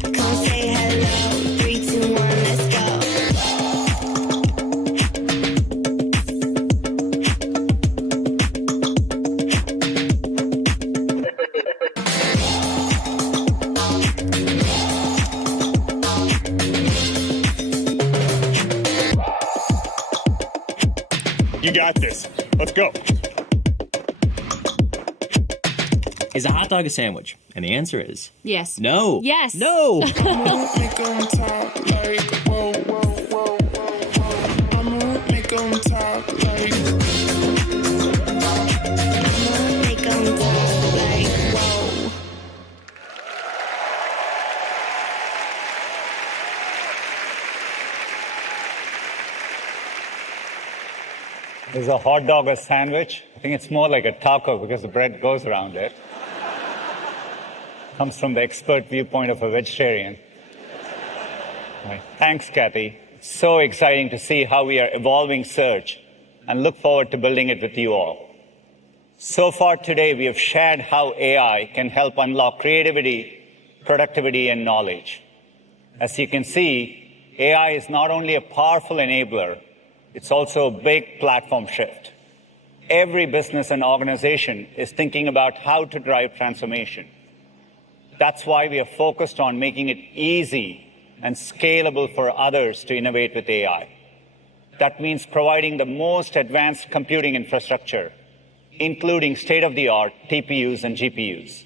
Come say hello. 3, 2, 1, let's go. You got this. Let's go. Is a hot dog a sandwich? And the answer is Yes. no. Yes. No. Make 'em go like, whoa. Is a hot dog a sandwich? I think it's more like a taco because the bread goes around it. Comes from the expert viewpoint of a vegetarian. Right. Thanks, Kathy. It's so exciting to see how we are evolving search and look forward to building it with you all. So far today, we have shared how AI can help unlock creativity, productivity, and knowledge. As you can see, AI is not only a powerful enabler, it's also a big platform shift. Every business and organization is thinking about how to drive transformation. That's why we are focused on making it easy and scalable for others to innovate with AI. That means providing the most advanced computing infrastructure, including state-of-the-art TPUs and GPUs,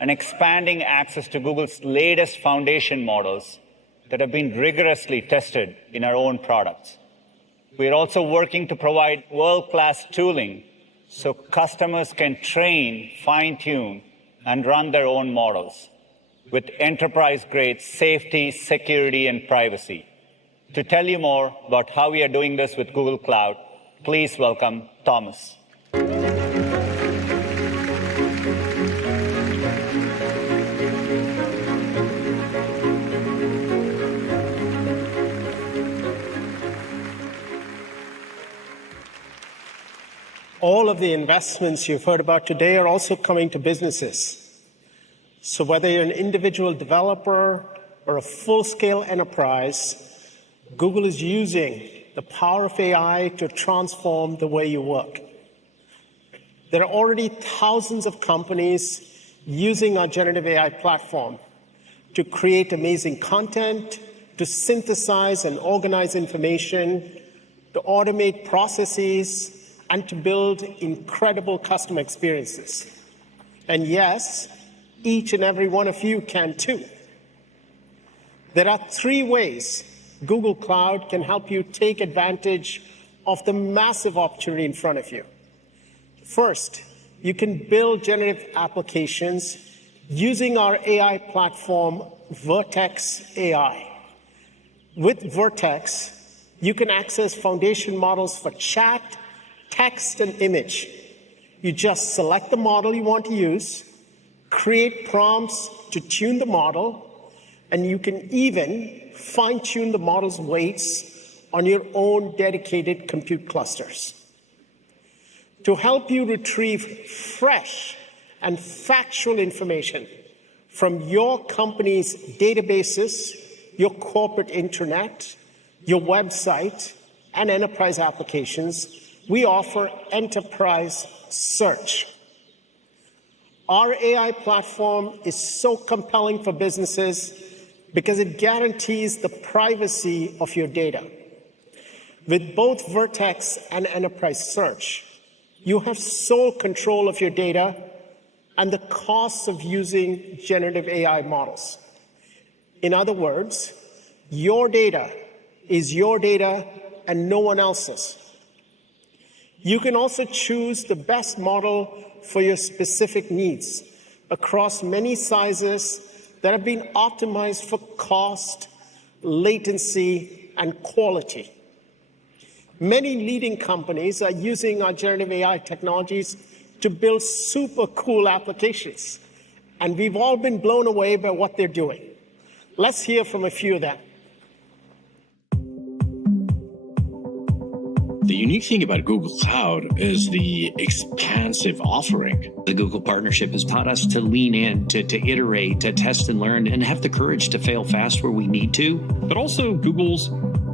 and expanding access to Google's latest foundation models that have been rigorously tested in our own products. We are also working to provide world-class tooling so customers can train, fine-tune, and run their own models with enterprise-grade safety, security, and privacy. To tell you more about how we are doing this with Google Cloud, please welcome Thomas. All of the investments you've heard about today are also coming to businesses. So whether you're an individual developer or a full-scale enterprise, Google is using the power of AI to transform the way you work. There are already thousands of companies using our generative AI platform to create amazing content, to synthesize and organize information, to automate processes, and to build incredible customer experiences. And yes, each and every one of you can too. There are 3 ways Google Cloud can help you take advantage of the massive opportunity in front of you. First, you can build generative applications using our AI platform, Vertex AI. With Vertex, you can access foundation models for chat, text, and image. You just select the model you want to use, create prompts to tune the model, and you can even fine-tune the model's weights on your own dedicated compute clusters. To help you retrieve fresh and factual information from your company's databases, your corporate intranet, your website, and enterprise applications, we offer enterprise search. Our AI platform is so compelling for businesses because it guarantees the privacy of your data. With both Vertex and enterprise search, you have sole control of your data and the costs of using generative AI models. In other words, your data is your data and no one else's. You can also choose the best model for your specific needs across many sizes that have been optimized for cost, latency, and quality. Many leading companies are using our generative AI technologies to build super cool applications, and we've all been blown away by what they're doing. Let's hear from a few of them. The unique thing about Google Cloud is the expansive offering. The Google partnership has taught us to lean in, to iterate, to test and learn, and have the courage to fail fast where we need to. But also, Google's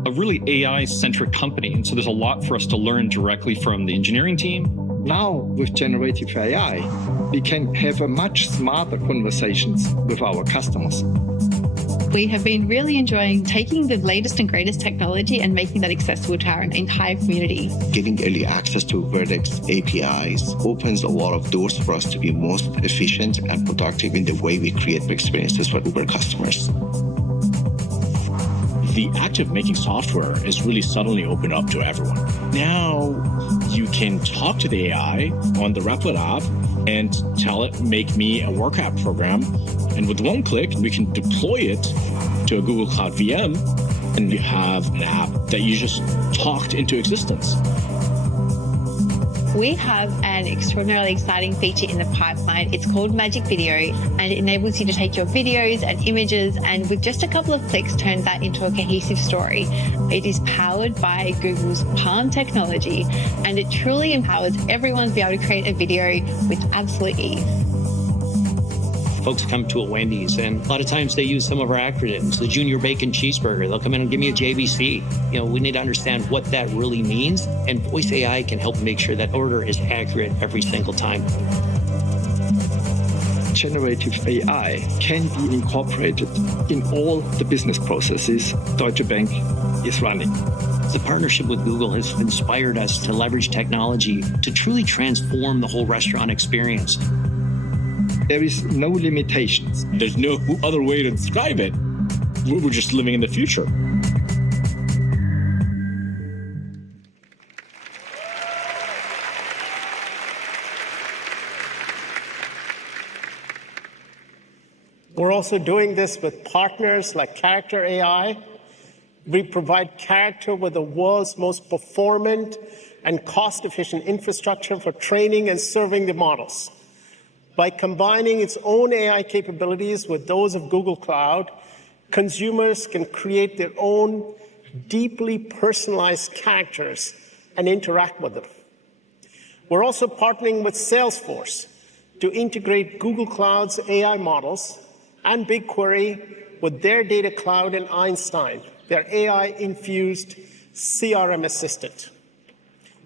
a really AI-centric company, and so there's a lot for us to learn directly from the engineering team. Now, with generative AI, we can have a much smarter conversations with our customers. We have been really enjoying taking the latest and greatest technology and making that accessible to our entire community. Giving early access to Vertex APIs opens a lot of doors for us to be most efficient and productive in the way we create experiences for Uber customers. The act of making software is really suddenly opened up to everyone. Now you can talk to the AI on the Replit app and tell it, make me a work app program. And with one click, we can deploy it to a Google Cloud VM, and you have an app that you just talked into existence. We have an extraordinarily exciting feature in the pipeline. It's called Magic Video, and it enables you to take your videos and images and with just a couple of clicks turn that into a cohesive story. It is powered by Google's Palm technology, and it truly empowers everyone to be able to create a video with absolute ease. Folks come to a Wendy's, and a lot of times they use some of our acronyms. The Junior Bacon Cheeseburger, they'll come in and give me a JBC. We need to understand what that really means, and voice AI can help make sure that order is accurate every single time. Generative AI can be incorporated in all the business processes Deutsche Bank is running. The partnership with Google has inspired us to leverage technology to truly transform the whole restaurant experience. There is no limitations. There's no other way to describe it. We're just living in the future. We're also doing this with partners like Character AI. We provide Character with the world's most performant and cost-efficient infrastructure for training and serving the models. By combining its own AI capabilities with those of Google Cloud, consumers can create their own deeply personalized characters and interact with them. We're also partnering with Salesforce to integrate Google Cloud's AI models and BigQuery with their data cloud and Einstein, their AI-infused CRM assistant.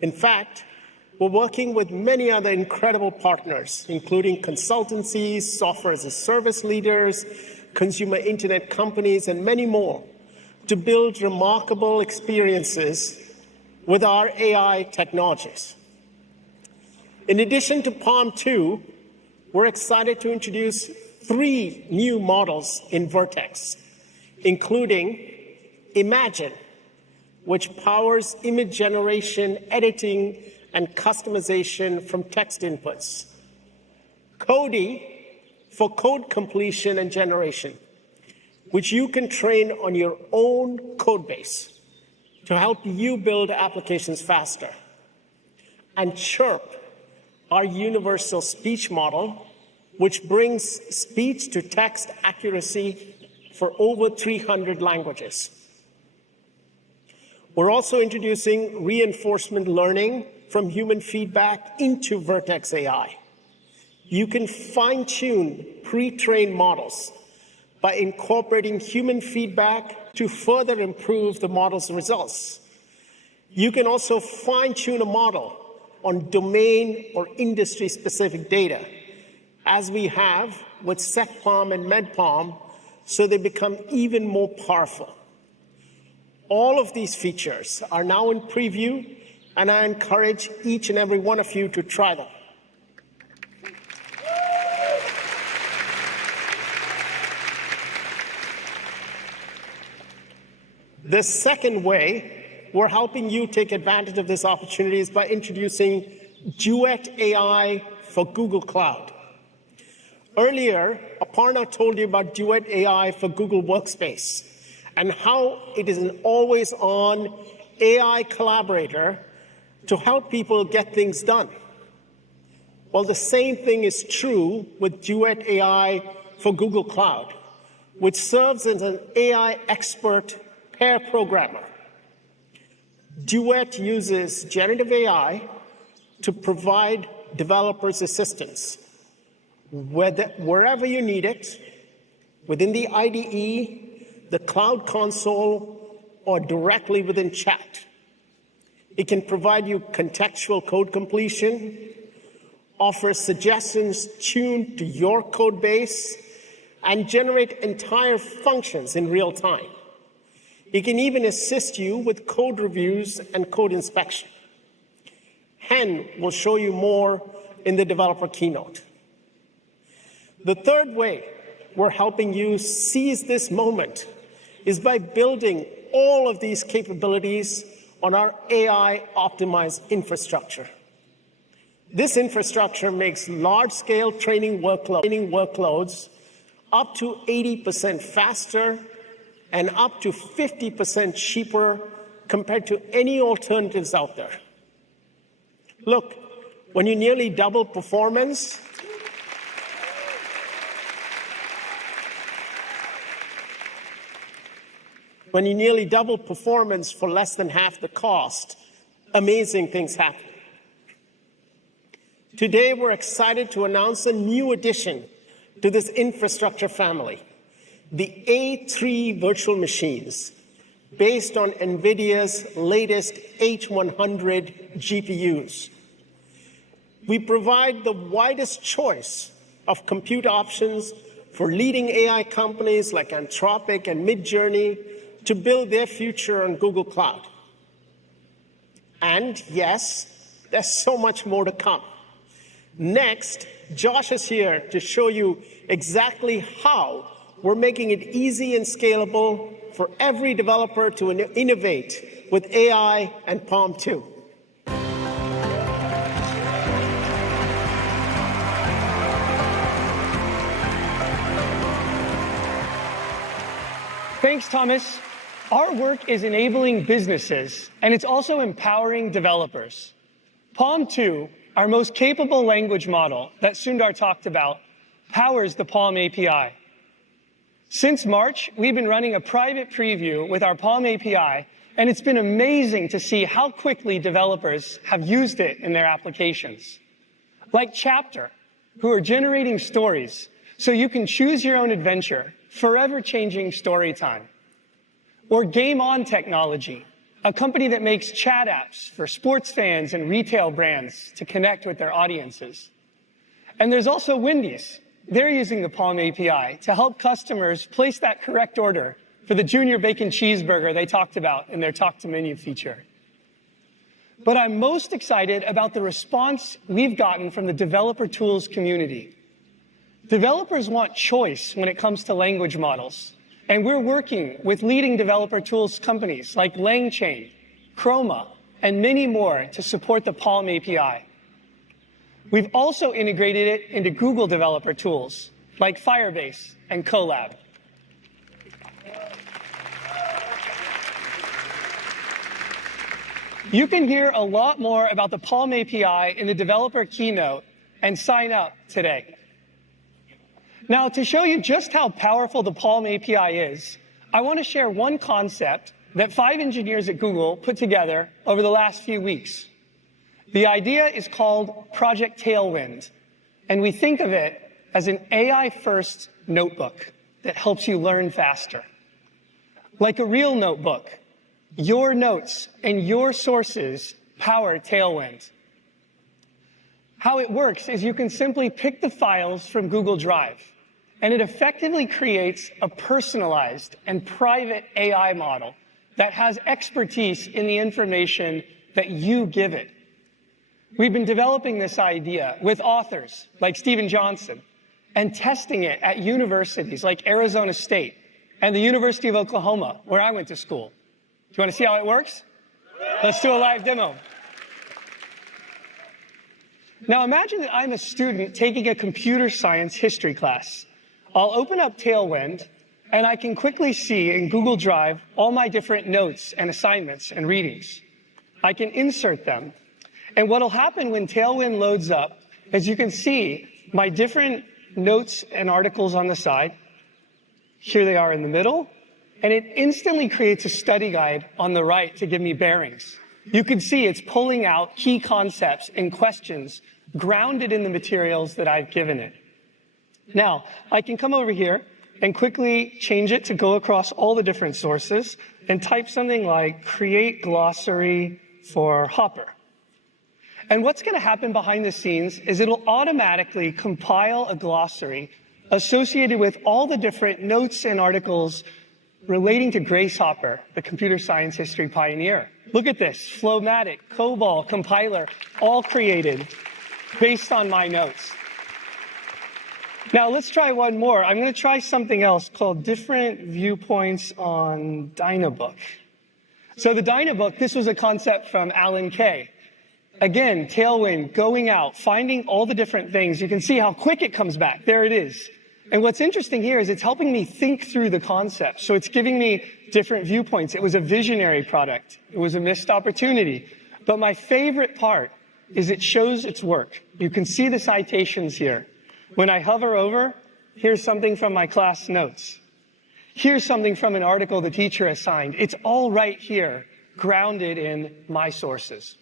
In fact, we're working with many other incredible partners, including consultancies, software as a service leaders, consumer internet companies, and many more, to build remarkable experiences with our AI technologies. In addition to Palm 2, we're excited to introduce 3 new models in Vertex, including Imagine, which powers image generation, editing, and customization from text inputs. Cody, for code completion and generation, which you can train on your own code base to help you build applications faster. And Chirp, our universal speech model, which brings speech to text accuracy for over 300 languages. We're also introducing reinforcement learning from human feedback into Vertex AI. You can fine-tune pre-trained models by incorporating human feedback to further improve the model's results. You can also fine-tune a model on domain or industry-specific data, as we have with SecPalm and MedPalm, so they become even more powerful. All of these features are now in preview, and I encourage each and every one of you to try them. The second way we're helping you take advantage of this opportunity is by introducing Duet AI for Google Cloud. Earlier, Aparna told you about Duet AI for Google Workspace and how it is an always-on AI collaborator to help people get things done. Well, the same thing is true with Duet AI for Google Cloud, which serves as an AI expert pair programmer. Duet uses generative AI to provide developers assistance, wherever you need it, within the IDE, the Cloud Console, or directly within chat. It can provide you contextual code completion, offer suggestions tuned to your code base, and generate entire functions in real time. It can even assist you with code reviews and code inspection. Hen will show you more in the developer keynote. The third way we're helping you seize this moment is by building all of these capabilities on our AI-optimized infrastructure. This infrastructure makes large-scale training workloads up to 80% faster and up to 50% cheaper compared to any alternatives out there. Look, when you nearly double performance, for less than half the cost, amazing things happen. Today, we're excited to announce a new addition to this infrastructure family, the A3 virtual machines, based on NVIDIA's latest H100 GPUs. We provide the widest choice of compute options for leading AI companies like Anthropic and Midjourney to build their future on Google Cloud. And yes, there's so much more to come. Next, Josh is here to show you exactly how we're making it easy and scalable for every developer to innovate with AI and Palm 2. Thanks, Thomas. Our work is enabling businesses, and it's also empowering developers. Palm 2, our most capable language model that Sundar talked about, powers the Palm API. Since March, we've been running a private preview with our Palm API, and it's been amazing to see how quickly developers have used it in their applications. Like Chapter, who are generating stories so you can choose your own adventure, forever changing story time. Or Game On Technology, a company that makes chat apps for sports fans and retail brands to connect with their audiences. And there's also Wendy's. They're using the Palm API to help customers place that correct order for the junior bacon cheeseburger they talked about in their Talk to Menu feature. But I'm most excited about the response we've gotten from the developer tools community. Developers want choice when it comes to language models, and we're working with leading developer tools companies like LangChain, Chroma, and many more to support the Palm API. We've also integrated it into Google developer tools like Firebase and Colab. You can hear a lot more about the Palm API in the developer keynote and sign up today. Now, to show you just how powerful the Palm API is, I want to share one concept that 5 engineers at Google put together over the last few weeks. The idea is called Project Tailwind, and we think of it as an AI-first notebook that helps you learn faster. Like a real notebook, your notes and your sources power Tailwind. How it works is you can simply pick the files from Google Drive, and it effectively creates a personalized and private AI model that has expertise in the information that you give it. We've been developing this idea with authors like Stephen Johnson and testing it at universities like Arizona State and the University of Oklahoma, where I went to school. Do you want to see how it works? Let's do a live demo. Now imagine that I'm a student taking a computer science history class. I'll open up Tailwind, and I can quickly see in Google Drive all my different notes and assignments and readings. I can insert them. And what'll happen when Tailwind loads up is you can see my different notes and articles on the side. Here they are in the middle. And it instantly creates a study guide on the right to give me bearings. You can see it's pulling out key concepts and questions grounded in the materials that I've given it. Now, I can come over here and quickly change it to go across all the different sources and type something like create glossary for Hopper. And what's going to happen behind the scenes is it'll automatically compile a glossary associated with all the different notes and articles relating to Grace Hopper, the computer science history pioneer. Look at this, Flowmatic, COBOL, compiler, all created based on my notes. Now let's try one more. I'm going to try something else called different viewpoints on Dynabook. So the Dynabook, this was a concept from Alan Kay. Again, Tailwind, going out, finding all the different things. You can see how quick it comes back. There it is. And what's interesting here is it's helping me think through the concept. So it's giving me different viewpoints. It was a visionary product. It was a missed opportunity. But my favorite part is it shows its work. You can see the citations here. When I hover over, here's something from my class notes. Here's something from an article the teacher assigned. It's all right here, grounded in my sources.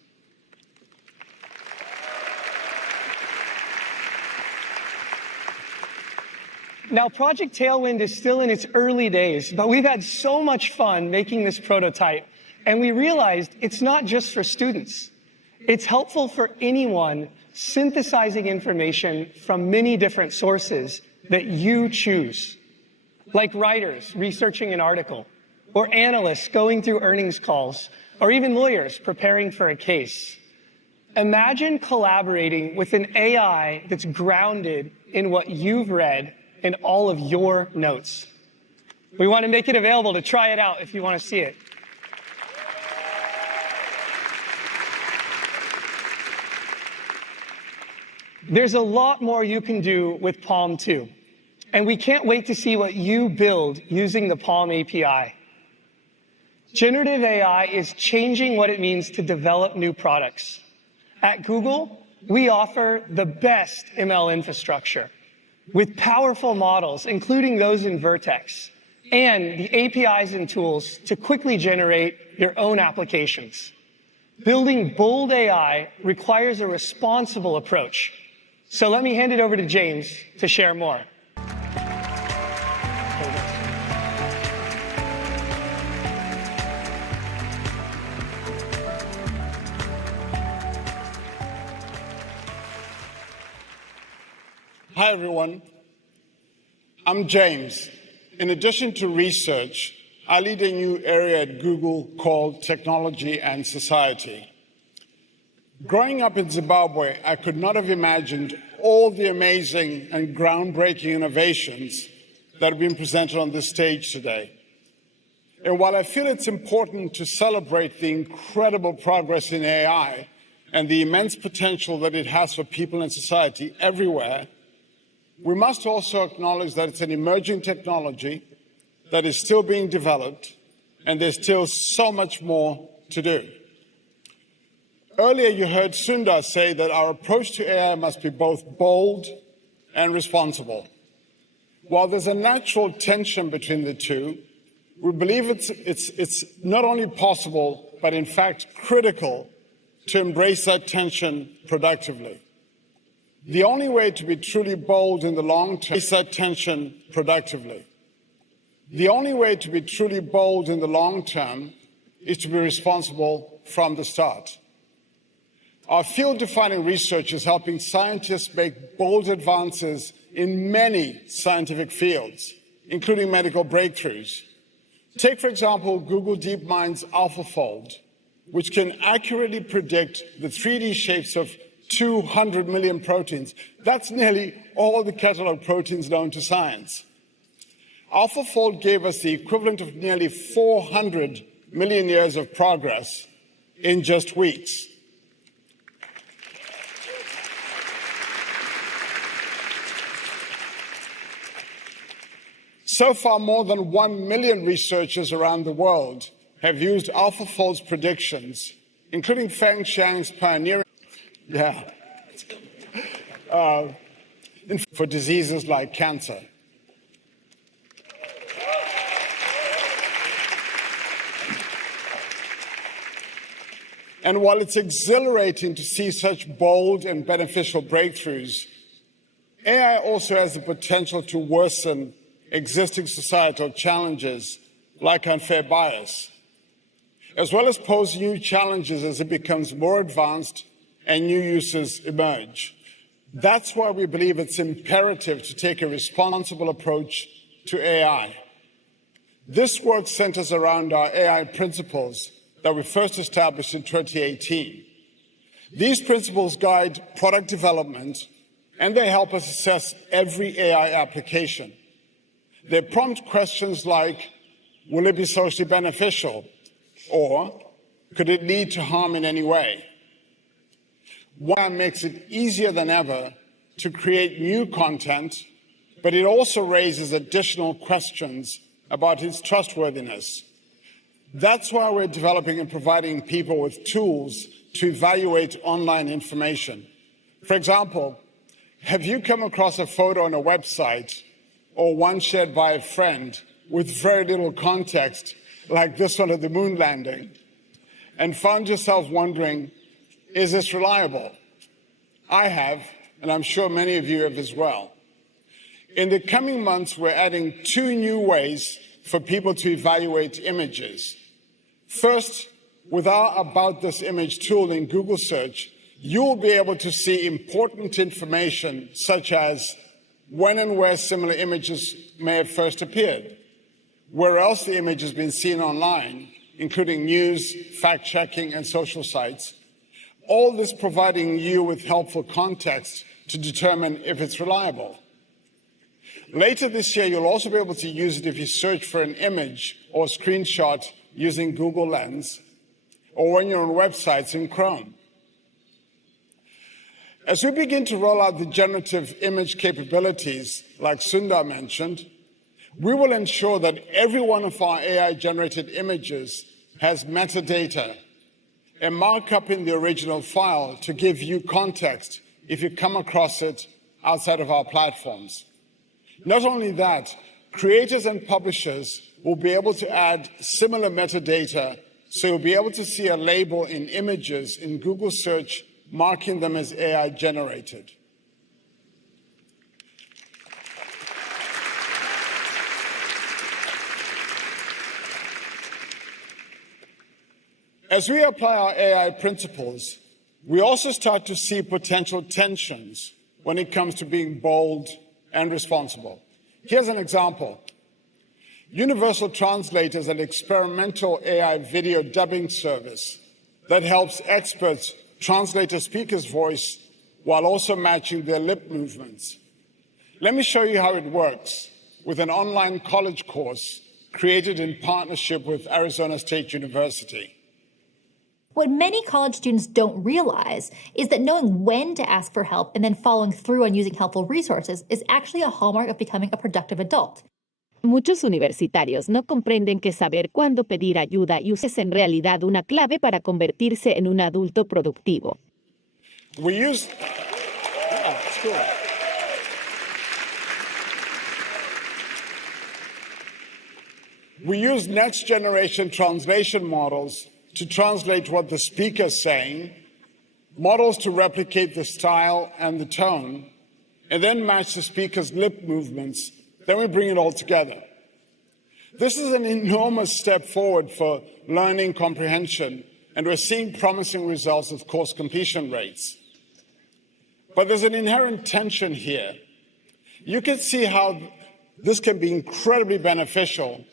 Now, Project Tailwind is still in its early days, but we've had so much fun making this prototype, and we realized it's not just for students. It's helpful for anyone synthesizing information from many different sources that you choose, like writers researching an article, or analysts going through earnings calls, or even lawyers preparing for a case. Imagine collaborating with an AI that's grounded in what you've read in all of your notes. We want to make it available to try it out if you want to see it. There's a lot more you can do with Palm 2, and we can't wait to see what you build using the Palm API. Generative AI is changing what it means to develop new products. At Google, we offer the best ML infrastructure with powerful models, including those in Vertex, and the APIs and tools to quickly generate your own applications. Building bold AI requires a responsible approach. So let me hand it over to James to share more. Hi, everyone. I'm James. In addition to research, I lead a new area at Google called Technology and Society. Growing up in Zimbabwe, I could not have imagined all the amazing and groundbreaking innovations that have been presented on this stage today. And while I feel it's important to celebrate the incredible progress in AI and the immense potential that it has for people and society everywhere, we must also acknowledge that it's an emerging technology that is still being developed, and there's still so much more to do. Earlier, you heard Sundar say that our approach to AI must be both bold and responsible. While there's a natural tension between the two, we believe it's not only possible, but in fact critical to embrace that tension productively. The only way to be truly bold in the long term is that tension productively. The only way to be truly bold in the long term is to be responsible from the start. Our field-defining research is helping scientists make bold advances in many scientific fields, including medical breakthroughs. Take, for example, Google DeepMind's AlphaFold, which can accurately predict the 3D shapes of 200 million proteins. That's nearly all the catalog proteins known to science. AlphaFold gave us the equivalent of nearly 400 million years of progress in just weeks. So far, more than 1 million researchers around the world have used AlphaFold's predictions, including Feng Xiang's pioneering, for diseases like cancer. And while it's exhilarating to see such bold and beneficial breakthroughs, AI also has the potential to worsen existing societal challenges like unfair bias, as well as pose new challenges as it becomes more advanced and new uses emerge. That's why we believe it's imperative to take a responsible approach to AI. This work centers around our AI principles that we first established in 2018. These principles guide product development, and they help us assess every AI application. They prompt questions like, will it be socially beneficial? Or could it lead to harm in any way? One makes it easier than ever to create new content, but it also raises additional questions about its trustworthiness. That's why we're developing and providing people with tools to evaluate online information. For example, have you come across a photo on a website or one shared by a friend with very little context, like this one of the moon landing, and found yourself wondering, is this reliable? I have, and I'm sure many of you have as well. In the coming months, we're adding 2 new ways for people to evaluate images. First, with our About This Image tool in Google Search, you'll be able to see important information such as when and where similar images may have first appeared, where else the image has been seen online, including news, fact-checking, and social sites, all this providing you with helpful context to determine if it's reliable. Later this year, you'll also be able to use it if you search for an image or screenshot using Google Lens, or when you're on websites in Chrome. As we begin to roll out the generative image capabilities, like Sundar mentioned, we will ensure that every one of our AI-generated images has metadata, a markup in the original file to give you context if you come across it outside of our platforms. Not only that, creators and publishers will be able to add similar metadata, so you'll be able to see a label in images in Google Search marking them as AI-generated. As we apply our AI principles, we also start to see potential tensions when it comes to being bold and responsible. Here's an example. Universal Translate is an experimental AI video dubbing service that helps experts translate a speaker's voice while also matching their lip movements. Let me show you how it works with an online college course created in partnership with Arizona State University. What many college students don't realize is that knowing when to ask for help and then following through on using helpful resources is actually a hallmark of becoming a productive adult. Muchos universitarios no comprenden que saber cuándo pedir ayuda es en realidad una clave para convertirse en un adulto productivo. We use next generation translation models to translate what the speaker's saying, models to replicate the style and the tone, and then match the speaker's lip movements. Then we bring it all together. This is an enormous step forward for learning comprehension, and we're seeing promising results of course completion rates. But there's an inherent tension here. You can see how this can be incredibly beneficial,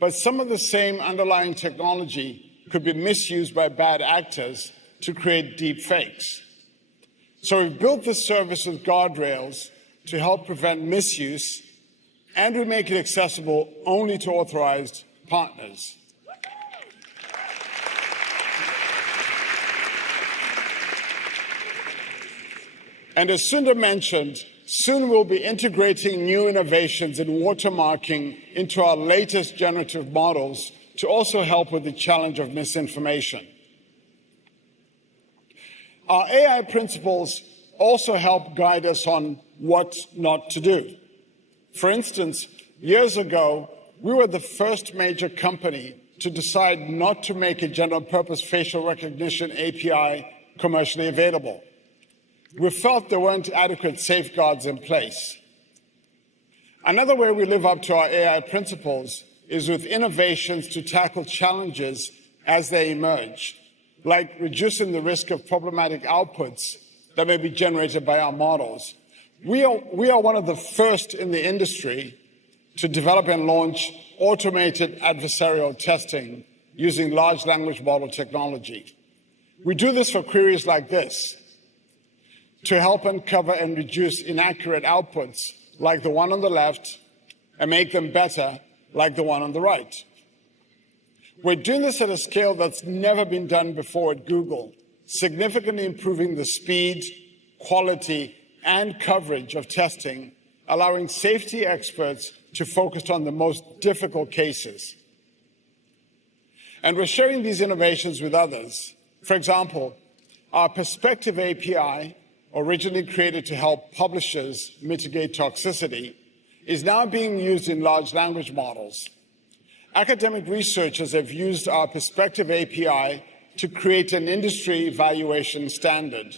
but some of the same underlying technology could be misused by bad actors to create deep fakes. So we've built this service with guardrails to help prevent misuse, and we make it accessible only to authorized partners. And as Sundar mentioned, soon we'll be integrating new innovations in watermarking into our latest generative models to also help with the challenge of misinformation. Our AI principles also help guide us on what not to do. For instance, years ago, we were the first major company to decide not to make a general-purpose facial recognition API commercially available. We felt there weren't adequate safeguards in place. Another way we live up to our AI principles is with innovations to tackle challenges as they emerge, like reducing the risk of problematic outputs that may be generated by our models. We are one of the first in the industry to develop and launch automated adversarial testing using large language model technology. We do this for queries like this, to help uncover and reduce inaccurate outputs like the one on the left and make them better like the one on the right. We're doing this at a scale that's never been done before at Google, significantly improving the speed, quality, and coverage of testing, allowing safety experts to focus on the most difficult cases. And we're sharing these innovations with others. For example, our Perspective API, originally created to help publishers mitigate toxicity, is now being used in large language models. Academic researchers have used our Perspective API to create an industry evaluation standard.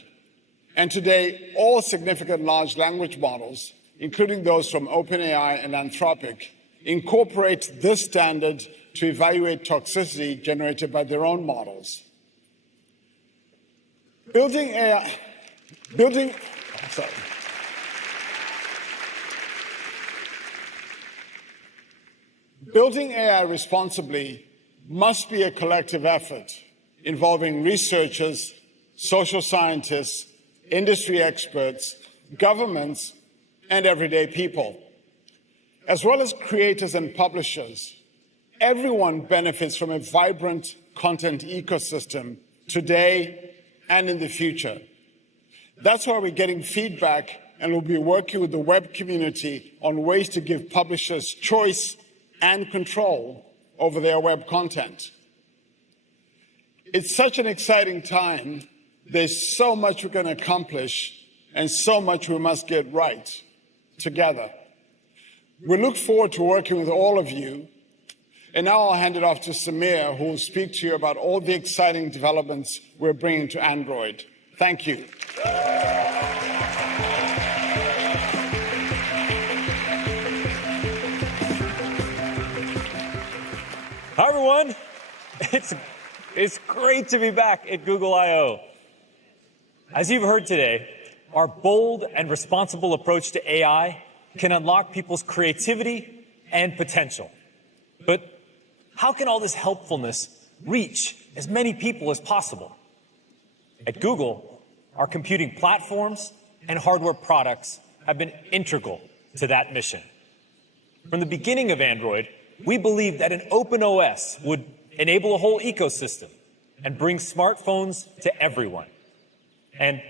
And today, all significant large language models, including those from OpenAI and Anthropic, incorporate this standard to evaluate toxicity generated by their own models. Building AI responsibly must be a collective effort involving researchers, social scientists, industry experts, governments, and everyday people. As well as creators and publishers, everyone benefits from a vibrant content ecosystem today and in the future. That's why we're getting feedback and we'll be working with the web community on ways to give publishers choice and control over their web content. It's such an exciting time. There's so much we're going to accomplish and so much we must get right together. We look forward to working with all of you. And now I'll hand it off to Samir, who will speak to you about all the exciting developments we're bringing to Android. Thank you. Hi, everyone. It's great to be back at Google I/O. As you've heard today, our bold and responsible approach to AI can unlock people's creativity and potential. But how can all this helpfulness reach as many people as possible? At Google, our computing platforms and hardware products have been integral to that mission. From the beginning of Android, we believed that an open OS would enable a whole ecosystem and bring smartphones to everyone. And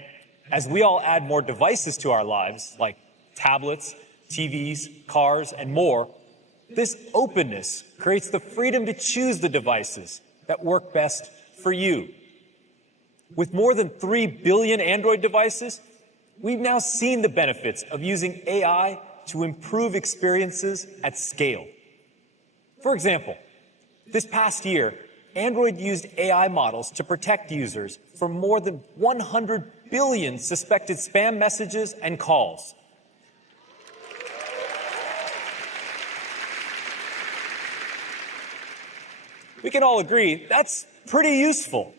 as we all add more devices to our lives, like tablets, TVs, cars, and more, this openness creates the freedom to choose the devices that work best for you. With more than 3 billion Android devices, we've now seen the benefits of using AI to improve experiences at scale. For example, this past year, Android used AI models to protect users from more than 100 billion suspected spam messages and calls. We can all agree that's pretty useful.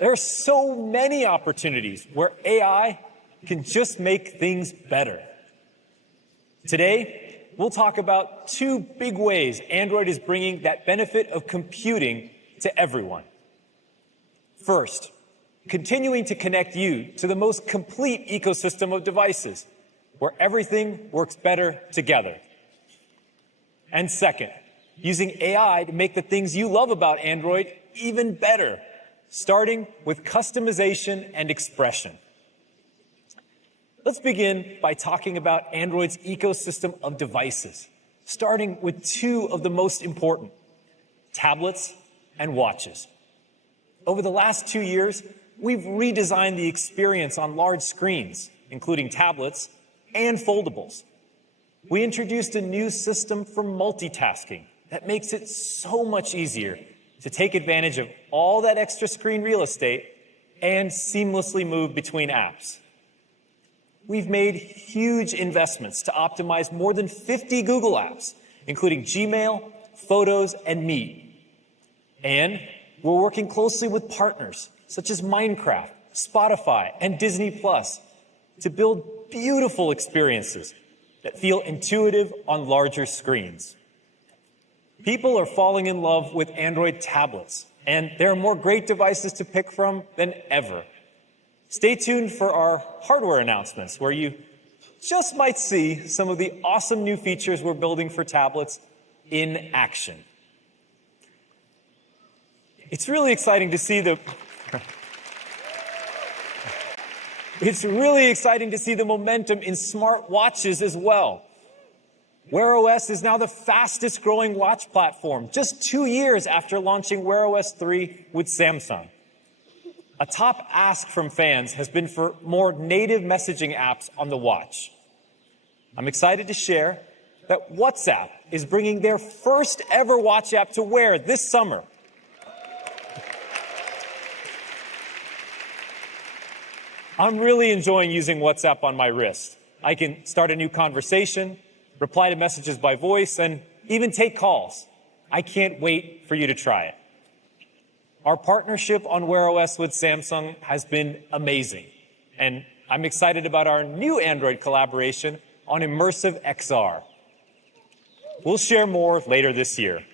There are so many opportunities where AI can just make things better. Today, we'll talk about 2 big ways Android is bringing that benefit of computing to everyone. First, continuing to connect you to the most complete ecosystem of devices, where everything works better together. And second, using AI to make the things you love about Android even better, starting with customization and expression. Let's begin by talking about Android's ecosystem of devices, starting with two of the most important, tablets and watches. Over the last 2 years, we've redesigned the experience on large screens, including tablets and foldables. We introduced a new system for multitasking that makes it so much easier to take advantage of all that extra screen real estate and seamlessly move between apps. We've made huge investments to optimize more than 50 Google apps, including Gmail, Photos, and Meet. And we're working closely with partners such as Minecraft, Spotify, and Disney Plus to build beautiful experiences that feel intuitive on larger screens. People are falling in love with Android tablets, and there are more great devices to pick from than ever. Stay tuned for our hardware announcements, where you just might see some of the awesome new features we're building for tablets in action. It's really exciting to see the momentum in smart watches as well. Wear OS is now the fastest growing watch platform, just 2 years after launching Wear OS 3 with Samsung. A top ask from fans has been for more native messaging apps on the watch. I'm excited to share that WhatsApp is bringing their first ever watch app to Wear this summer. I'm really enjoying using WhatsApp on my wrist. I can start a new conversation, reply to messages by voice, and even take calls. I can't wait for you to try it. Our partnership on Wear OS with Samsung has been amazing, and I'm excited about our new Android collaboration on Immersive XR. We'll share more later this year.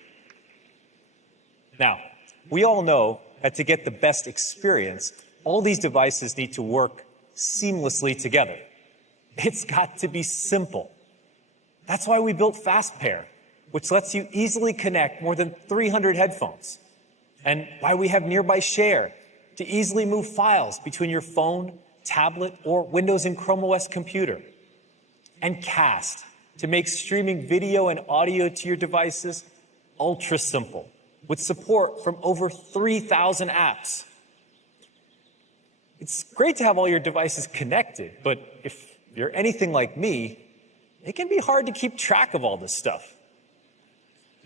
Now, we all know that to get the best experience, all these devices need to work seamlessly together. It's got to be simple. That's why we built FastPair, which lets you easily connect more than 300 headphones. And why we have Nearby Share, to easily move files between your phone, tablet, or Windows and Chrome OS computer. And Cast, to make streaming video and audio to your devices ultra simple, with support from over 3,000 apps. It's great to have all your devices connected, but if you're anything like me, it can be hard to keep track of all this stuff.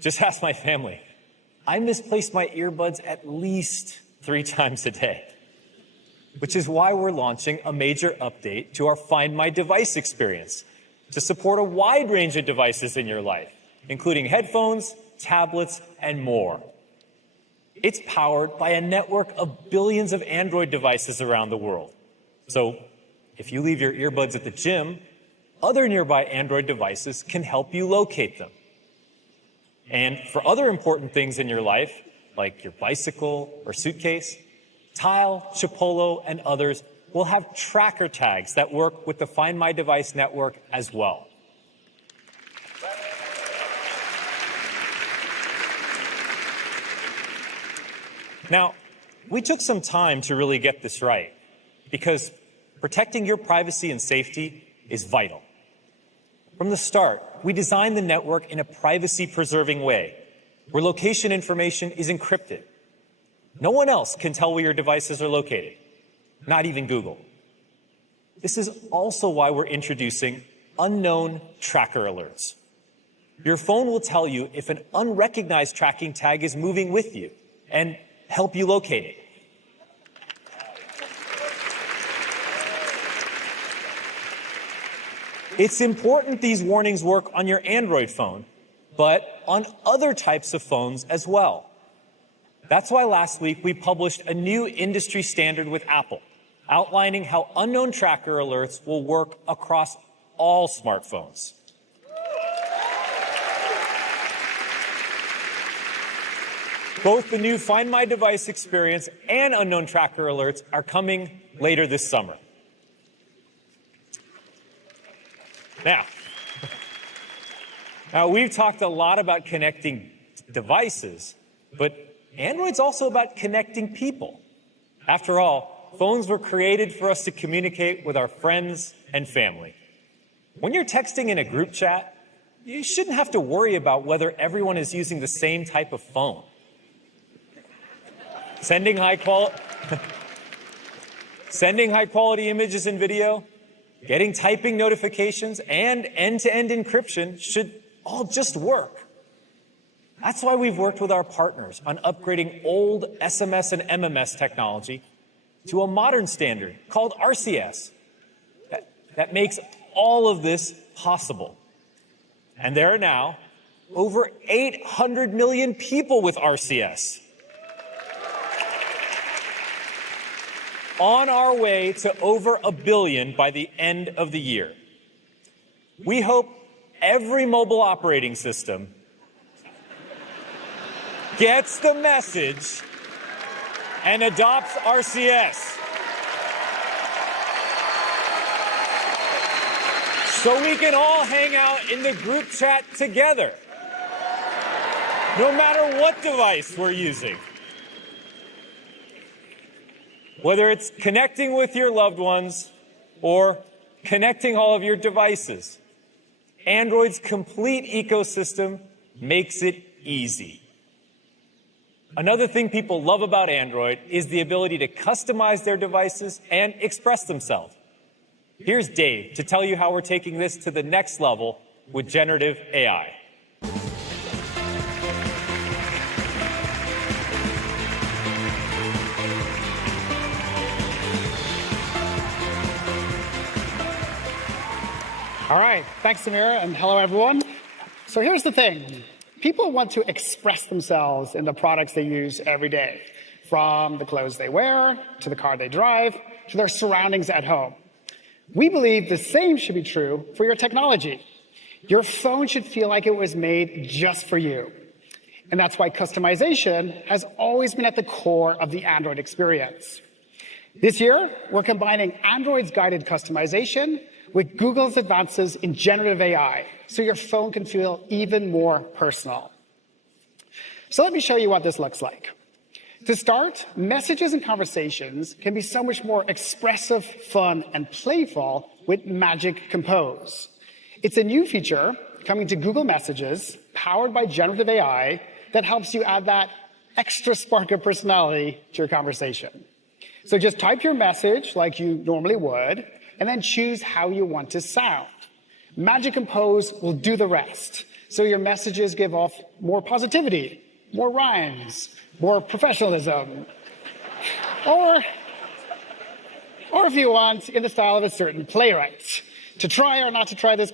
Just ask my family. I misplace my earbuds at least 3 times a day, which is why we're launching a major update to our Find My Device experience to support a wide range of devices in your life, including headphones, tablets, and more. It's powered by a network of billions of Android devices around the world. So if you leave your earbuds at the gym, other nearby Android devices can help you locate them. And for other important things in your life, like your bicycle or suitcase, Tile, Chipolo, and others will have tracker tags that work with the Find My Device network as well. Now, we took some time to really get this right, because protecting your privacy and safety is vital. From the start, we designed the network in a privacy-preserving way, where location information is encrypted. No one else can tell where your devices are located, not even Google. This is also why we're introducing unknown tracker alerts. Your phone will tell you if an unrecognized tracking tag is moving with you and help you locate it. It's important these warnings work on your Android phone, but on other types of phones as well. That's why last week we published a new industry standard with Apple, outlining how unknown tracker alerts will work across all smartphones. Both the new Find My Device experience and unknown tracker alerts are coming later this summer. Now, we've talked a lot about connecting devices, but Android's also about connecting people. After all, phones were created for us to communicate with our friends and family. When you're texting in a group chat, you shouldn't have to worry about whether everyone is using the same type of phone. Sending high quality images and video, getting typing notifications, and end-to-end encryption should all just work. That's why we've worked with our partners on upgrading old SMS and MMS technology to a modern standard called RCS that makes all of this possible. And there are now over 800 million people with RCS. On our way to over 1 billion by the end of the year. We hope every mobile operating system gets the message and adopts RCS. So we can all hang out in the group chat together, no matter what device we're using. Whether it's connecting with your loved ones or connecting all of your devices, Android's complete ecosystem makes it easy. Another thing people love about Android is the ability to customize their devices and express themselves. Here's Dave to tell you how we're taking this to the next level with generative AI. All right, thanks, Samira, and hello, everyone. So here's the thing. People want to express themselves in the products they use every day, from the clothes they wear, to the car they drive, to their surroundings at home. We believe the same should be true for your technology. Your phone should feel like it was made just for you. And that's why customization has always been at the core of the Android experience. This year, we're combining Android's guided customization with Google's advances in generative AI, so your phone can feel even more personal. So let me show you what this looks like. To start, messages and conversations can be so much more expressive, fun, and playful with Magic Compose. It's a new feature coming to Google Messages, powered by generative AI, that helps you add that extra spark of personality to your conversation. So just type your message like you normally would, and then choose how you want to sound. Magic Compose will do the rest, so your messages give off more positivity, more rhymes, more professionalism, or if you want, in the style of a certain playwright. To try or not to try this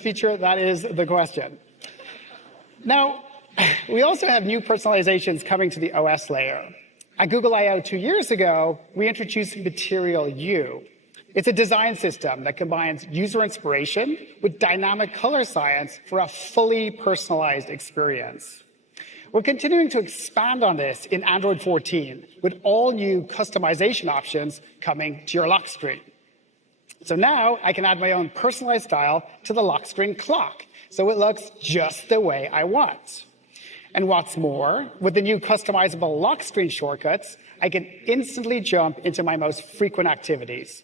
feature, that is the question. Now, we also have new personalizations coming to the OS layer. At Google I/O 2 years ago, we introduced Material You. It's a design system that combines user inspiration with dynamic color science for a fully personalized experience. We're continuing to expand on this in Android 14 with all new customization options coming to your lock screen. So now I can add my own personalized style to the lock screen clock, so it looks just the way I want. And what's more, with the new customizable lock screen shortcuts, I can instantly jump into my most frequent activities.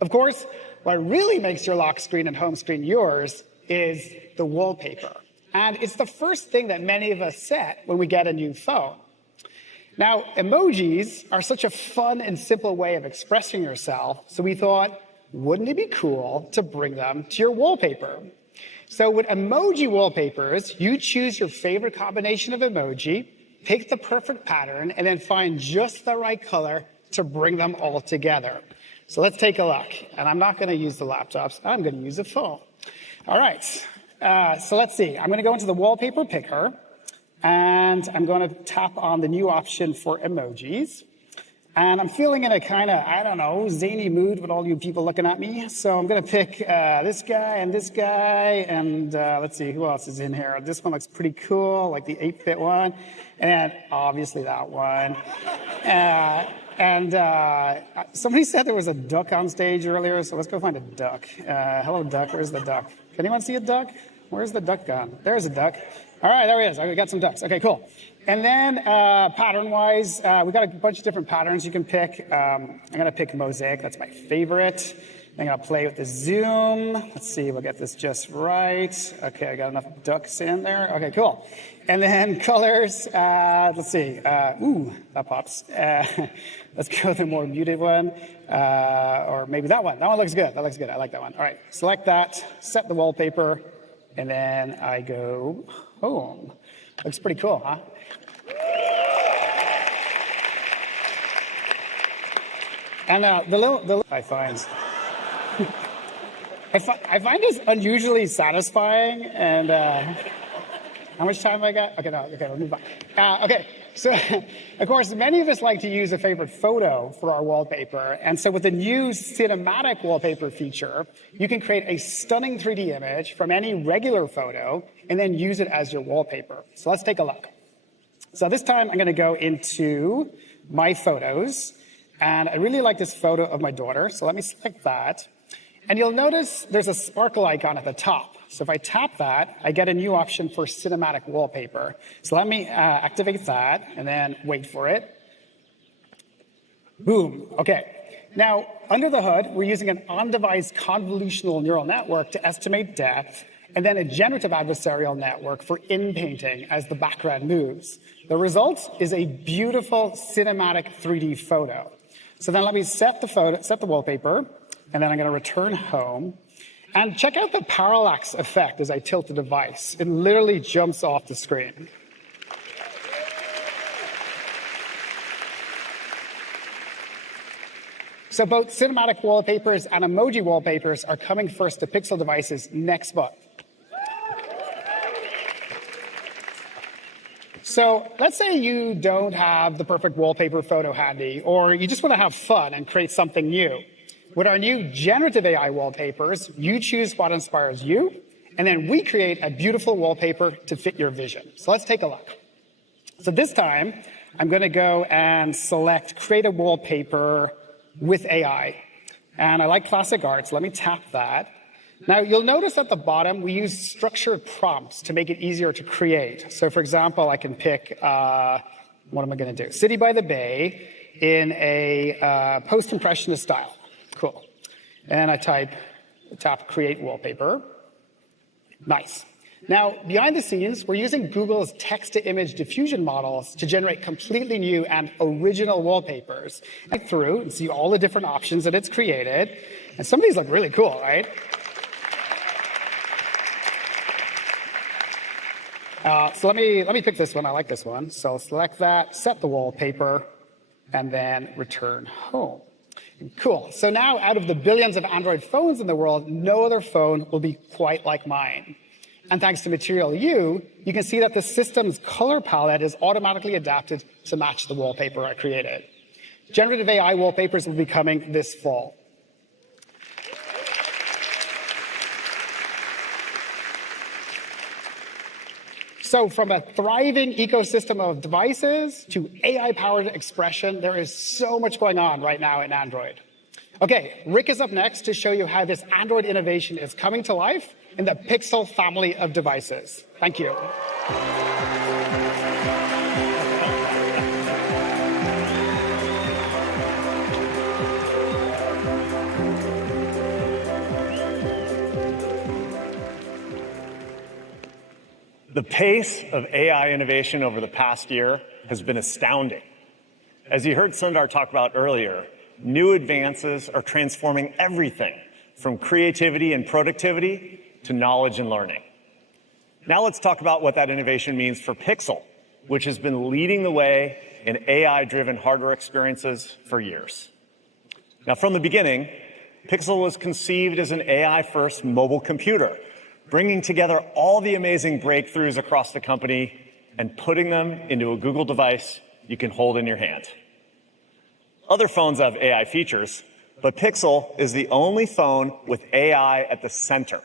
Of course, what really makes your lock screen and home screen yours is the wallpaper. And it's the first thing that many of us set when we get a new phone. Now, emojis are such a fun and simple way of expressing yourself, so we thought, wouldn't it be cool to bring them to your wallpaper? So with emoji wallpapers, you choose your favorite combination of emoji, pick the perfect pattern, and then find just the right color to bring them all together. So let's take a look. And I'm not going to use the laptops. I'm going to use a phone. All right. So let's see. I'm going to go into the wallpaper picker, and I'm going to tap on the new option for emojis. And I'm feeling in a kind of, I don't know, zany mood with all you people looking at me. So I'm going to pick this guy, and let's see, who else is in here? This one looks pretty cool, like the 8-bit one. And then obviously that one. Somebody said there was a duck on stage earlier, so let's go find a duck. Hello, duck. Where's the duck? Can anyone see a duck? Where's the duck gone? There's a duck. All right, there he is. I got some ducks. Okay, cool. And then pattern-wise, we got a bunch of different patterns you can pick. I'm going to pick Mosaic. That's my favorite. I'm gonna play with the zoom. Let's see, we'll get this just right. Okay, I got enough ducks in there. Okay, cool. And then colors, let's see. Ooh, that pops. Let's go with a more muted one. Or maybe that one. That one looks good. That looks good. I like that one. All right, select that, set the wallpaper, and then I go home. Looks pretty cool, huh? And the little I find this unusually satisfying. And how much time have I got? Okay, no, okay, we'll move on. Okay, so of course, many of us like to use a favorite photo for our wallpaper. And so with the new cinematic wallpaper feature, you can create a stunning 3D image from any regular photo and then use it as your wallpaper. So let's take a look. So this time I'm going to go into my photos. And I really like this photo of my daughter, so let me select that. And you'll notice there's a sparkle icon at the top. So if I tap that, I get a new option for cinematic wallpaper. So let me activate that and then wait for it. Boom, okay. Now, under the hood, we're using an on-device convolutional neural network to estimate depth, and then a generative adversarial network for in-painting as the background moves. The result is a beautiful cinematic 3D photo. So then let me set the wallpaper, and then I'm going to return home. And check out the parallax effect as I tilt the device. It literally jumps off the screen. So both cinematic wallpapers and emoji wallpapers are coming first to Pixel devices next month. So let's say you don't have the perfect wallpaper photo handy, or you just want to have fun and create something new. With our new generative AI wallpapers, you choose what inspires you, and then we create a beautiful wallpaper to fit your vision. So let's take a look. So this time, I'm going to go and select Create a Wallpaper with AI. And I like classic art, so let me tap that. Now, you'll notice at the bottom, we use structured prompts to make it easier to create. So, for example, I can pick, what am I going to do? City by the Bay in a post-impressionist style. Cool. And I tap Create Wallpaper. Nice. Now, behind the scenes, we're using Google's text-to-image diffusion models to generate completely new and original wallpapers. Click through and see all the different options that it's created. And some of these look really cool, right? So let me pick this one. I like this one. So I'll select that, set the wallpaper, and then return home. Cool. So now, out of the billions of Android phones in the world, no other phone will be quite like mine. And thanks to Material U, you can see that the system's color palette is automatically adapted to match the wallpaper I created. Generative AI wallpapers will be coming this fall. So from a thriving ecosystem of devices to AI-powered expression, there is so much going on right now in Android. Okay, Rick is up next to show you how this Android innovation is coming to life in the Pixel family of devices. Thank you. The pace of AI innovation over the past year has been astounding. As you heard Sundar talk about earlier, new advances are transforming everything from creativity and productivity to knowledge and learning. Now let's talk about what that innovation means for Pixel, which has been leading the way in AI-driven hardware experiences for years. Now, from the beginning, Pixel was conceived as an AI-first mobile computer, bringing together all the amazing breakthroughs across the company and putting them into a Google device you can hold in your hand. Other phones have AI features, but Pixel is the only phone with AI at the center.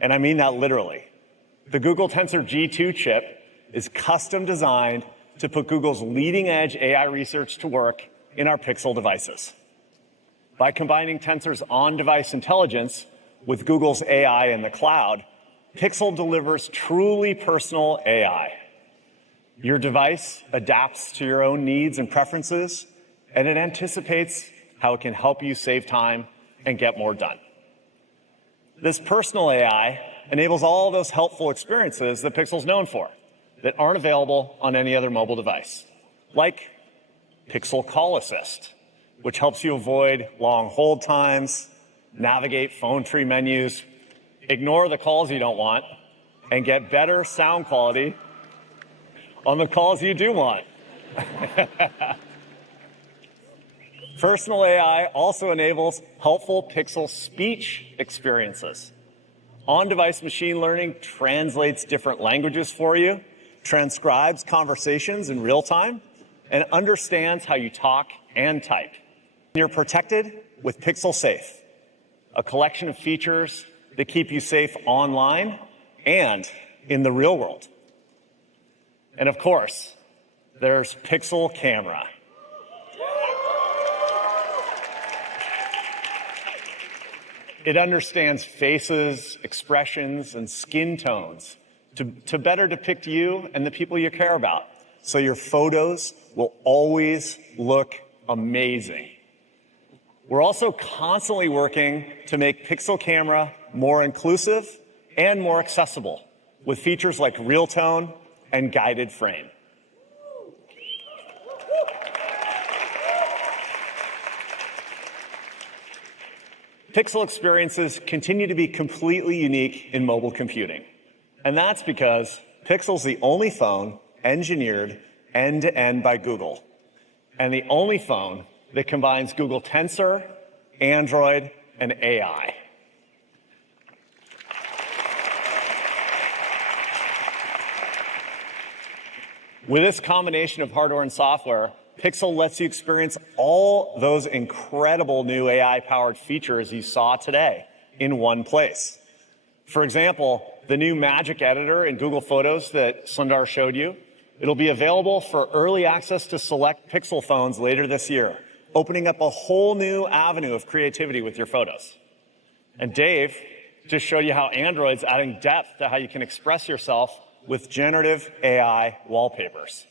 And I mean that literally. The Google Tensor G2 chip is custom designed to put Google's leading-edge AI research to work in our Pixel devices. By combining Tensor's on-device intelligence with Google's AI in the cloud, Pixel delivers truly personal AI. Your device adapts to your own needs and preferences, and it anticipates how it can help you save time and get more done. This personal AI enables all those helpful experiences that Pixel's known for that aren't available on any other mobile device, like Pixel Call Assist, which helps you avoid long hold times, navigate phone tree menus, ignore the calls you don't want, and get better sound quality on the calls you do want. Personal AI also enables helpful Pixel speech experiences. On-device machine learning translates different languages for you, transcribes conversations in real time, and understands how you talk and type. You're protected with Pixel Safe, a collection of features that keep you safe online and in the real world. And of course, there's Pixel Camera. It understands faces, expressions, and skin tones to better depict you and the people you care about, so your photos will always look amazing. We're also constantly working to make Pixel Camera more inclusive and more accessible with features like Real Tone and Guided Frame. Pixel experiences continue to be completely unique in mobile computing. And that's because Pixel's the only phone engineered end-to-end by Google, and the only phone that combines Google Tensor, Android, and AI. With this combination of hardware and software, Pixel lets you experience all those incredible new AI-powered features you saw today in one place. For example, the new Magic Editor in Google Photos that Sundar showed you, it'll be available for early access to select Pixel phones later this year, opening up a whole new avenue of creativity with your photos. And Dave just showed you how Android's adding depth to how you can express yourself with generative AI wallpapers.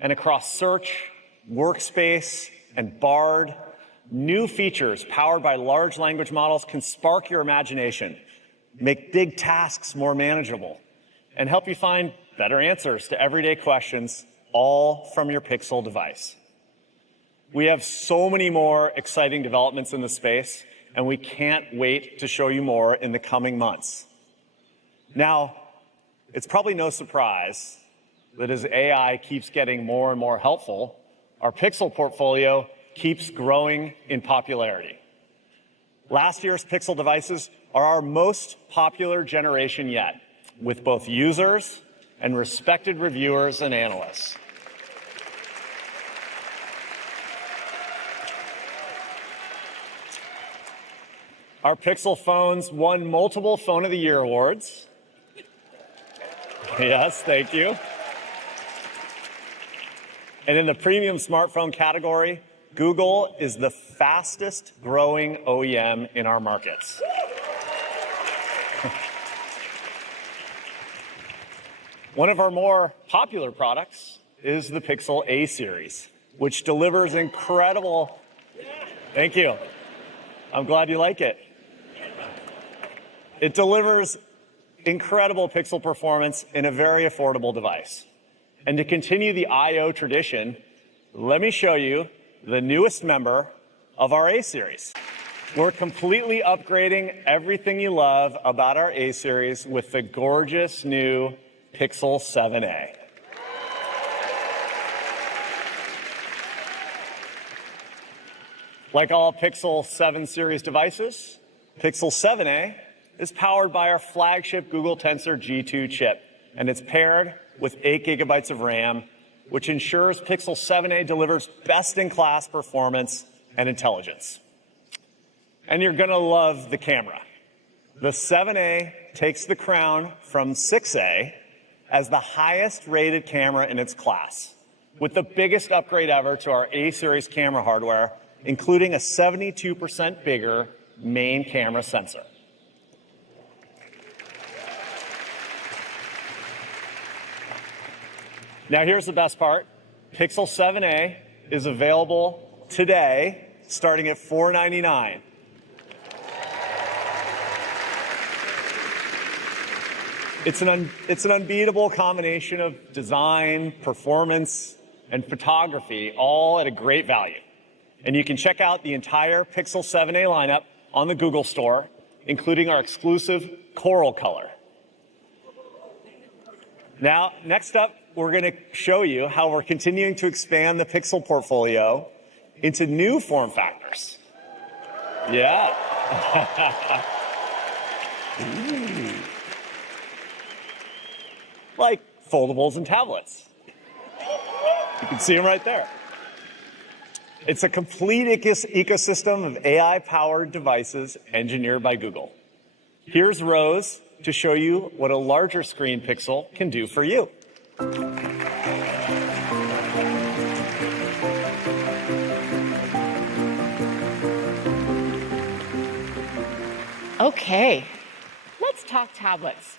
And across Search, Workspace, and Bard, new features powered by large language models can spark your imagination, make big tasks more manageable, and help you find better answers to everyday questions, all from your Pixel device. We have so many more exciting developments in the space, and we can't wait to show you more in the coming months. Now, it's probably no surprise that as AI keeps getting more and more helpful, our Pixel portfolio keeps growing in popularity. Last year's Pixel devices are our most popular generation yet, with both users and respected reviewers and analysts. Our Pixel phones won multiple Phone of the Year awards. Yes, thank you. And in the premium smartphone category, Google is the fastest growing OEM in our markets. One of our more popular products is the Pixel A series, which delivers incredible. Thank you. I'm glad you like it. It delivers incredible Pixel performance in a very affordable device. And to continue the I/O tradition, let me show you the newest member of our A series. We're completely upgrading everything you love about our A series with the gorgeous new Pixel 7a. Like all Pixel 7 series devices, Pixel 7a is powered by our flagship Google Tensor G2 chip, and it's paired with 8 gigabytes of RAM, which ensures Pixel 7a delivers best-in-class performance and intelligence. And you're gonna love the camera. The 7a takes the crown from 6a as the highest-rated camera in its class, with the biggest upgrade ever to our A-series camera hardware, including a 72% bigger main camera sensor. Now here's the best part. Pixel 7a is available today, starting at $499. It's an unbeatable combination of design, performance, and photography, all at a great value. And you can check out the entire Pixel 7a lineup on the Google Store, including our exclusive coral color. Now, next up, we're going to show you how we're continuing to expand the Pixel portfolio into new form factors. Yeah. Like foldables and tablets. You can see them right there. It's a complete ecosystem of AI-powered devices engineered by Google. Here's Rose to show you what a larger screen Pixel can do for you. Okay, let's talk tablets,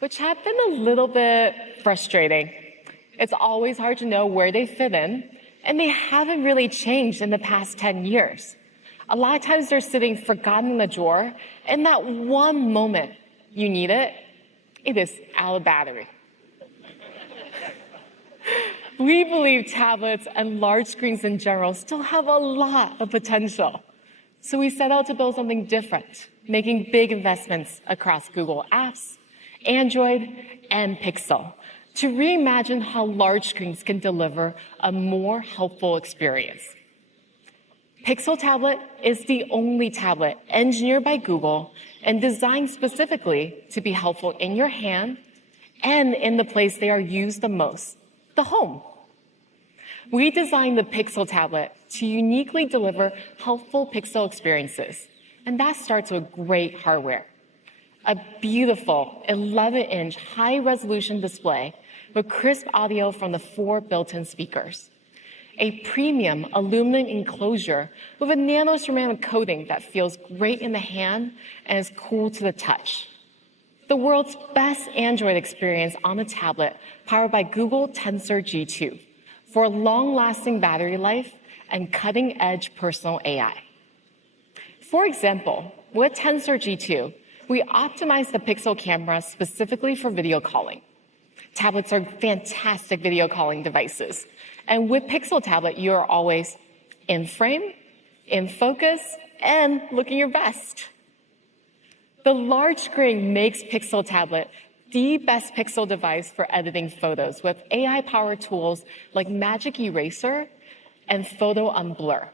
which have been a little bit frustrating. It's always hard to know where they fit in, and they haven't really changed in the past 10 years. A lot of times they're sitting forgotten in the drawer, and that one moment you need it, it is out of battery. We believe tablets and large screens in general still have a lot of potential. So we set out to build something different, making big investments across Google Apps, Android, and Pixel to reimagine how large screens can deliver a more helpful experience. Pixel Tablet is the only tablet engineered by Google and designed specifically to be helpful in your hand and in the place they are used the most, the home. We designed the Pixel Tablet to uniquely deliver helpful Pixel experiences, and that starts with great hardware. A beautiful 11-inch high-resolution display with crisp audio from the 4 built-in speakers. A premium aluminum enclosure with a nano-ceramic coating that feels great in the hand and is cool to the touch. The world's best Android experience on a tablet powered by Google Tensor G2 for long-lasting battery life and cutting-edge personal AI. For example, with Tensor G2, we optimized the Pixel camera specifically for video calling. Tablets are fantastic video calling devices. And with Pixel Tablet, you are always in frame, in focus, and looking your best. The large screen makes Pixel Tablet the best Pixel device for editing photos with AI-powered tools like Magic Eraser and Photo Unblur.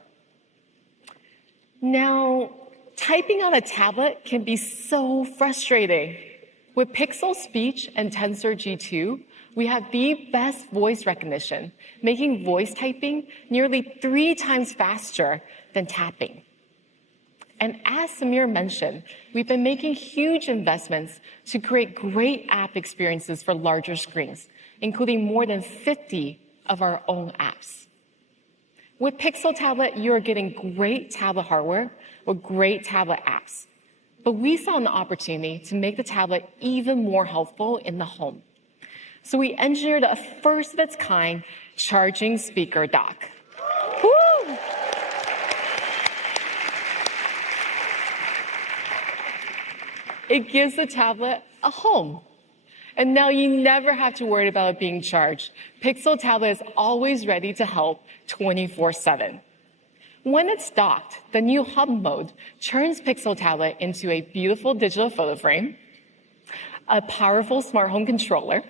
Now, typing on a tablet can be so frustrating. With Pixel Speech and Tensor G2, we have the best voice recognition, making voice typing nearly 3 times faster than tapping. And as Samir mentioned, we've been making huge investments to create great app experiences for larger screens, including more than 50 of our own apps. With Pixel Tablet, you are getting great tablet hardware with great tablet apps. But we saw an opportunity to make the tablet even more helpful in the home. So we engineered a first-of-its-kind charging speaker dock. Woo! It gives the tablet a home. And now you never have to worry about it being charged. Pixel Tablet is always ready to help 24/7. When it's docked, the new hub mode turns Pixel Tablet into a beautiful digital photo frame, a powerful smart home controller,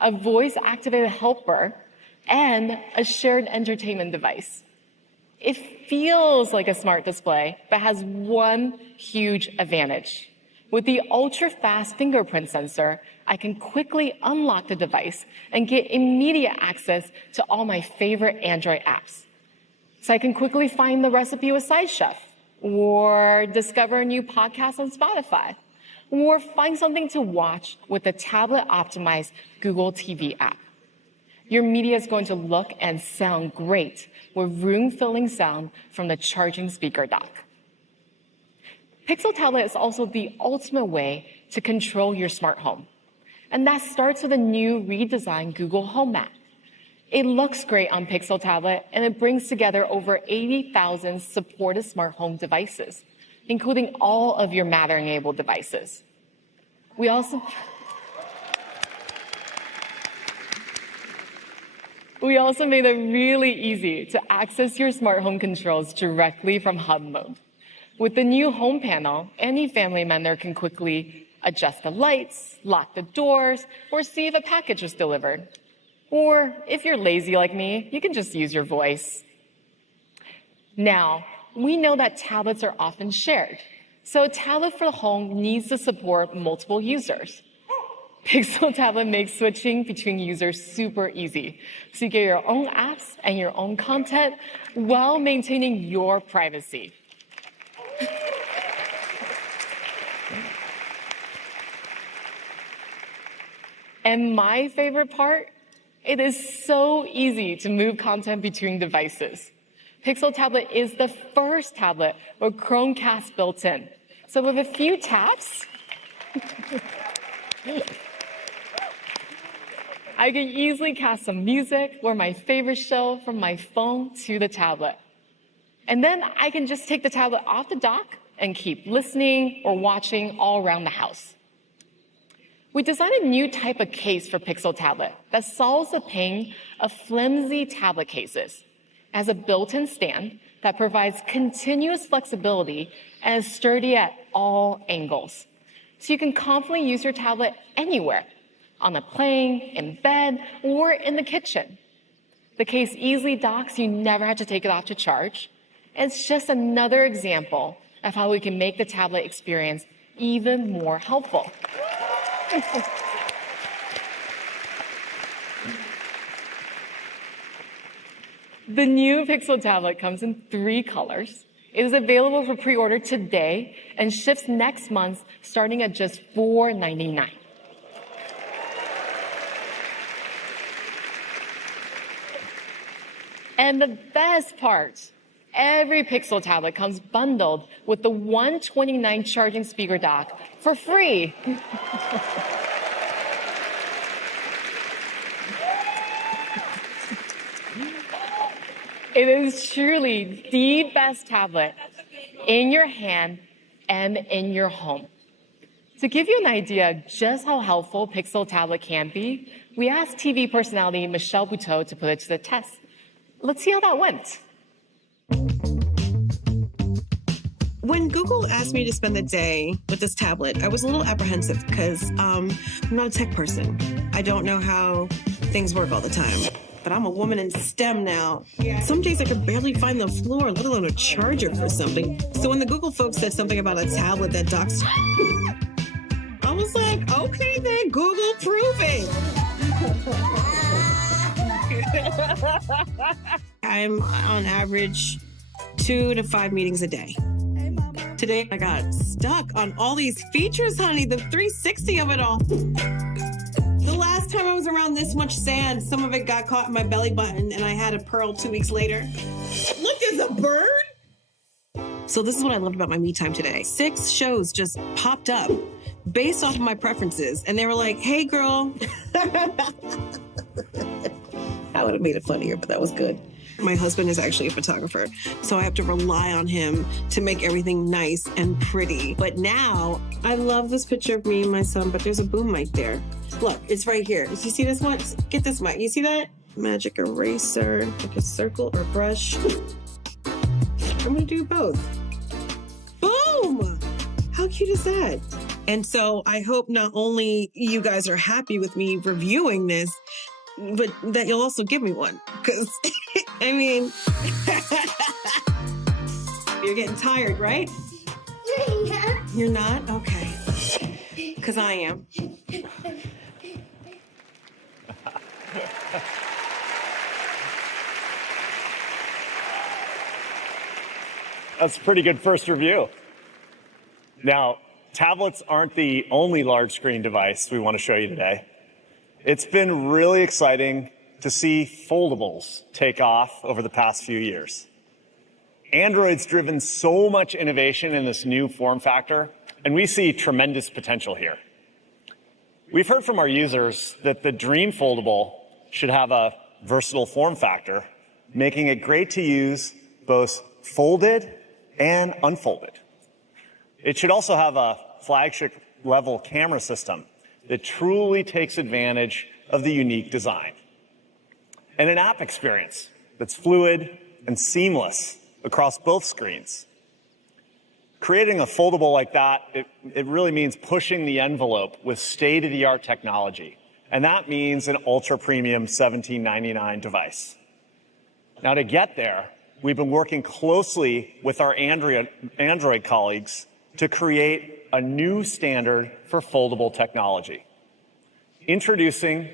a voice-activated helper, and a shared entertainment device. It feels like a smart display, but has one huge advantage. With the ultra-fast fingerprint sensor, I can quickly unlock the device and get immediate access to all my favorite Android apps. So I can quickly find the recipe with Side Chef, or discover a new podcast on Spotify, or find something to watch with the tablet-optimized Google TV app. Your media is going to look and sound great with room-filling sound from the charging speaker dock. Pixel Tablet is also the ultimate way to control your smart home. And that starts with a new redesigned Google Home app. It looks great on Pixel Tablet, and it brings together over 80,000 supported smart home devices, including all of your Matter-enabled devices. We also We also made it really easy to access your smart home controls directly from hub mode. With the new home panel, any family member can quickly adjust the lights, lock the doors, or see if a package was delivered. Or if you're lazy like me, you can just use your voice. Now, we know that tablets are often shared, so a tablet for the home needs to support multiple users. Pixel Tablet makes switching between users super easy, so you get your own apps and your own content while maintaining your privacy. And my favorite part, it is so easy to move content between devices. Pixel Tablet is the first tablet with Chromecast built in. So with a few taps, I can easily cast some music or my favorite show from my phone to the tablet. And then I can just take the tablet off the dock and keep listening or watching all around the house. We designed a new type of case for Pixel Tablet that solves the pain of flimsy tablet cases. It has a built-in stand that provides continuous flexibility and is sturdy at all angles. So you can confidently use your tablet anywhere, on a plane, in bed, or in the kitchen. The case easily docks, you never have to take it off to charge. It's just another example of how we can make the tablet experience even more helpful. The new Pixel Tablet comes in 3 colors. It is available for pre-order today and ships next month starting at just $4.99. And the best part, every Pixel Tablet comes bundled with the 129 charging speaker dock for free. It is truly the best tablet in your hand and in your home. To give you an idea of just how helpful Pixel Tablet can be, we asked TV personality Michelle Buteau to put it to the test. Let's see how that went. When Google asked me to spend the day with this tablet, I was a little apprehensive because I'm not a tech person. I don't know how things work all the time. But I'm a woman in STEM now. Some days I could barely find the floor, let alone a charger for something. So when the Google folks said something about a tablet that docks, I was like, okay then, Google, prove it. I'm on average 2 to 5 meetings a day. Today I got stuck on all these features, honey, the 360 of it all. The last time I was around this much sand, some of it got caught in my belly button and I had a pearl 2 weeks later. Look, there's a bird! So this is what I loved about my me time today. 6 shows just popped up based off of my preferences. And they were like, hey girl. I would have made it funnier, but that was good. My husband is actually a photographer, so I have to rely on him to make everything nice and pretty. But now, I love this picture of me and my son, but there's a boom mic there. Look, it's right here. You see this one? Get this mic. You see that? Magic eraser, like a circle or brush. I'm gonna do both. Boom! How cute is that? And so I hope not only you guys are happy with me reviewing this, but that you'll also give me one. Because, I mean, you're getting tired, right? Yeah. You're not? Okay. Because I am. That's a pretty good first review. Now, tablets aren't the only large screen device we want to show you today. It's been really exciting to see foldables take off over the past few years. Android's driven so much innovation in this new form factor, and we see tremendous potential here. We've heard from our users that the Dream Foldable should have a versatile form factor, making it great to use both folded and unfolded. It should also have a flagship level camera system that truly takes advantage of the unique design. and an app experience that's fluid and seamless across both screens. Creating a foldable like that, it really means pushing the envelope with state-of-the-art technology. And that means an ultra-premium $17.99 device. Now, to get there, we've been working closely with our Android colleagues to create a new standard for foldable technology. Introducing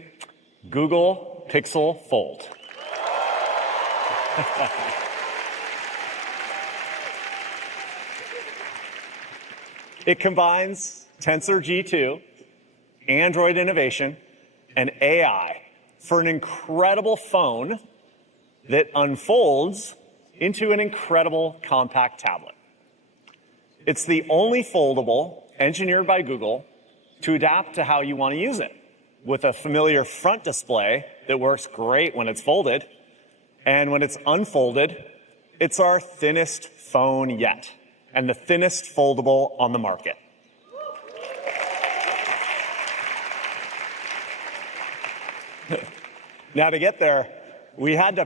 Google Pixel Fold. It combines Tensor G2, Android innovation, and AI for an incredible phone that unfolds into an incredible compact tablet. It's the only foldable engineered by Google to adapt to how you want to use it, with a familiar front display that works great when it's folded, and when it's unfolded, it's our thinnest phone yet, and the thinnest foldable on the market. Now, to get there, we had to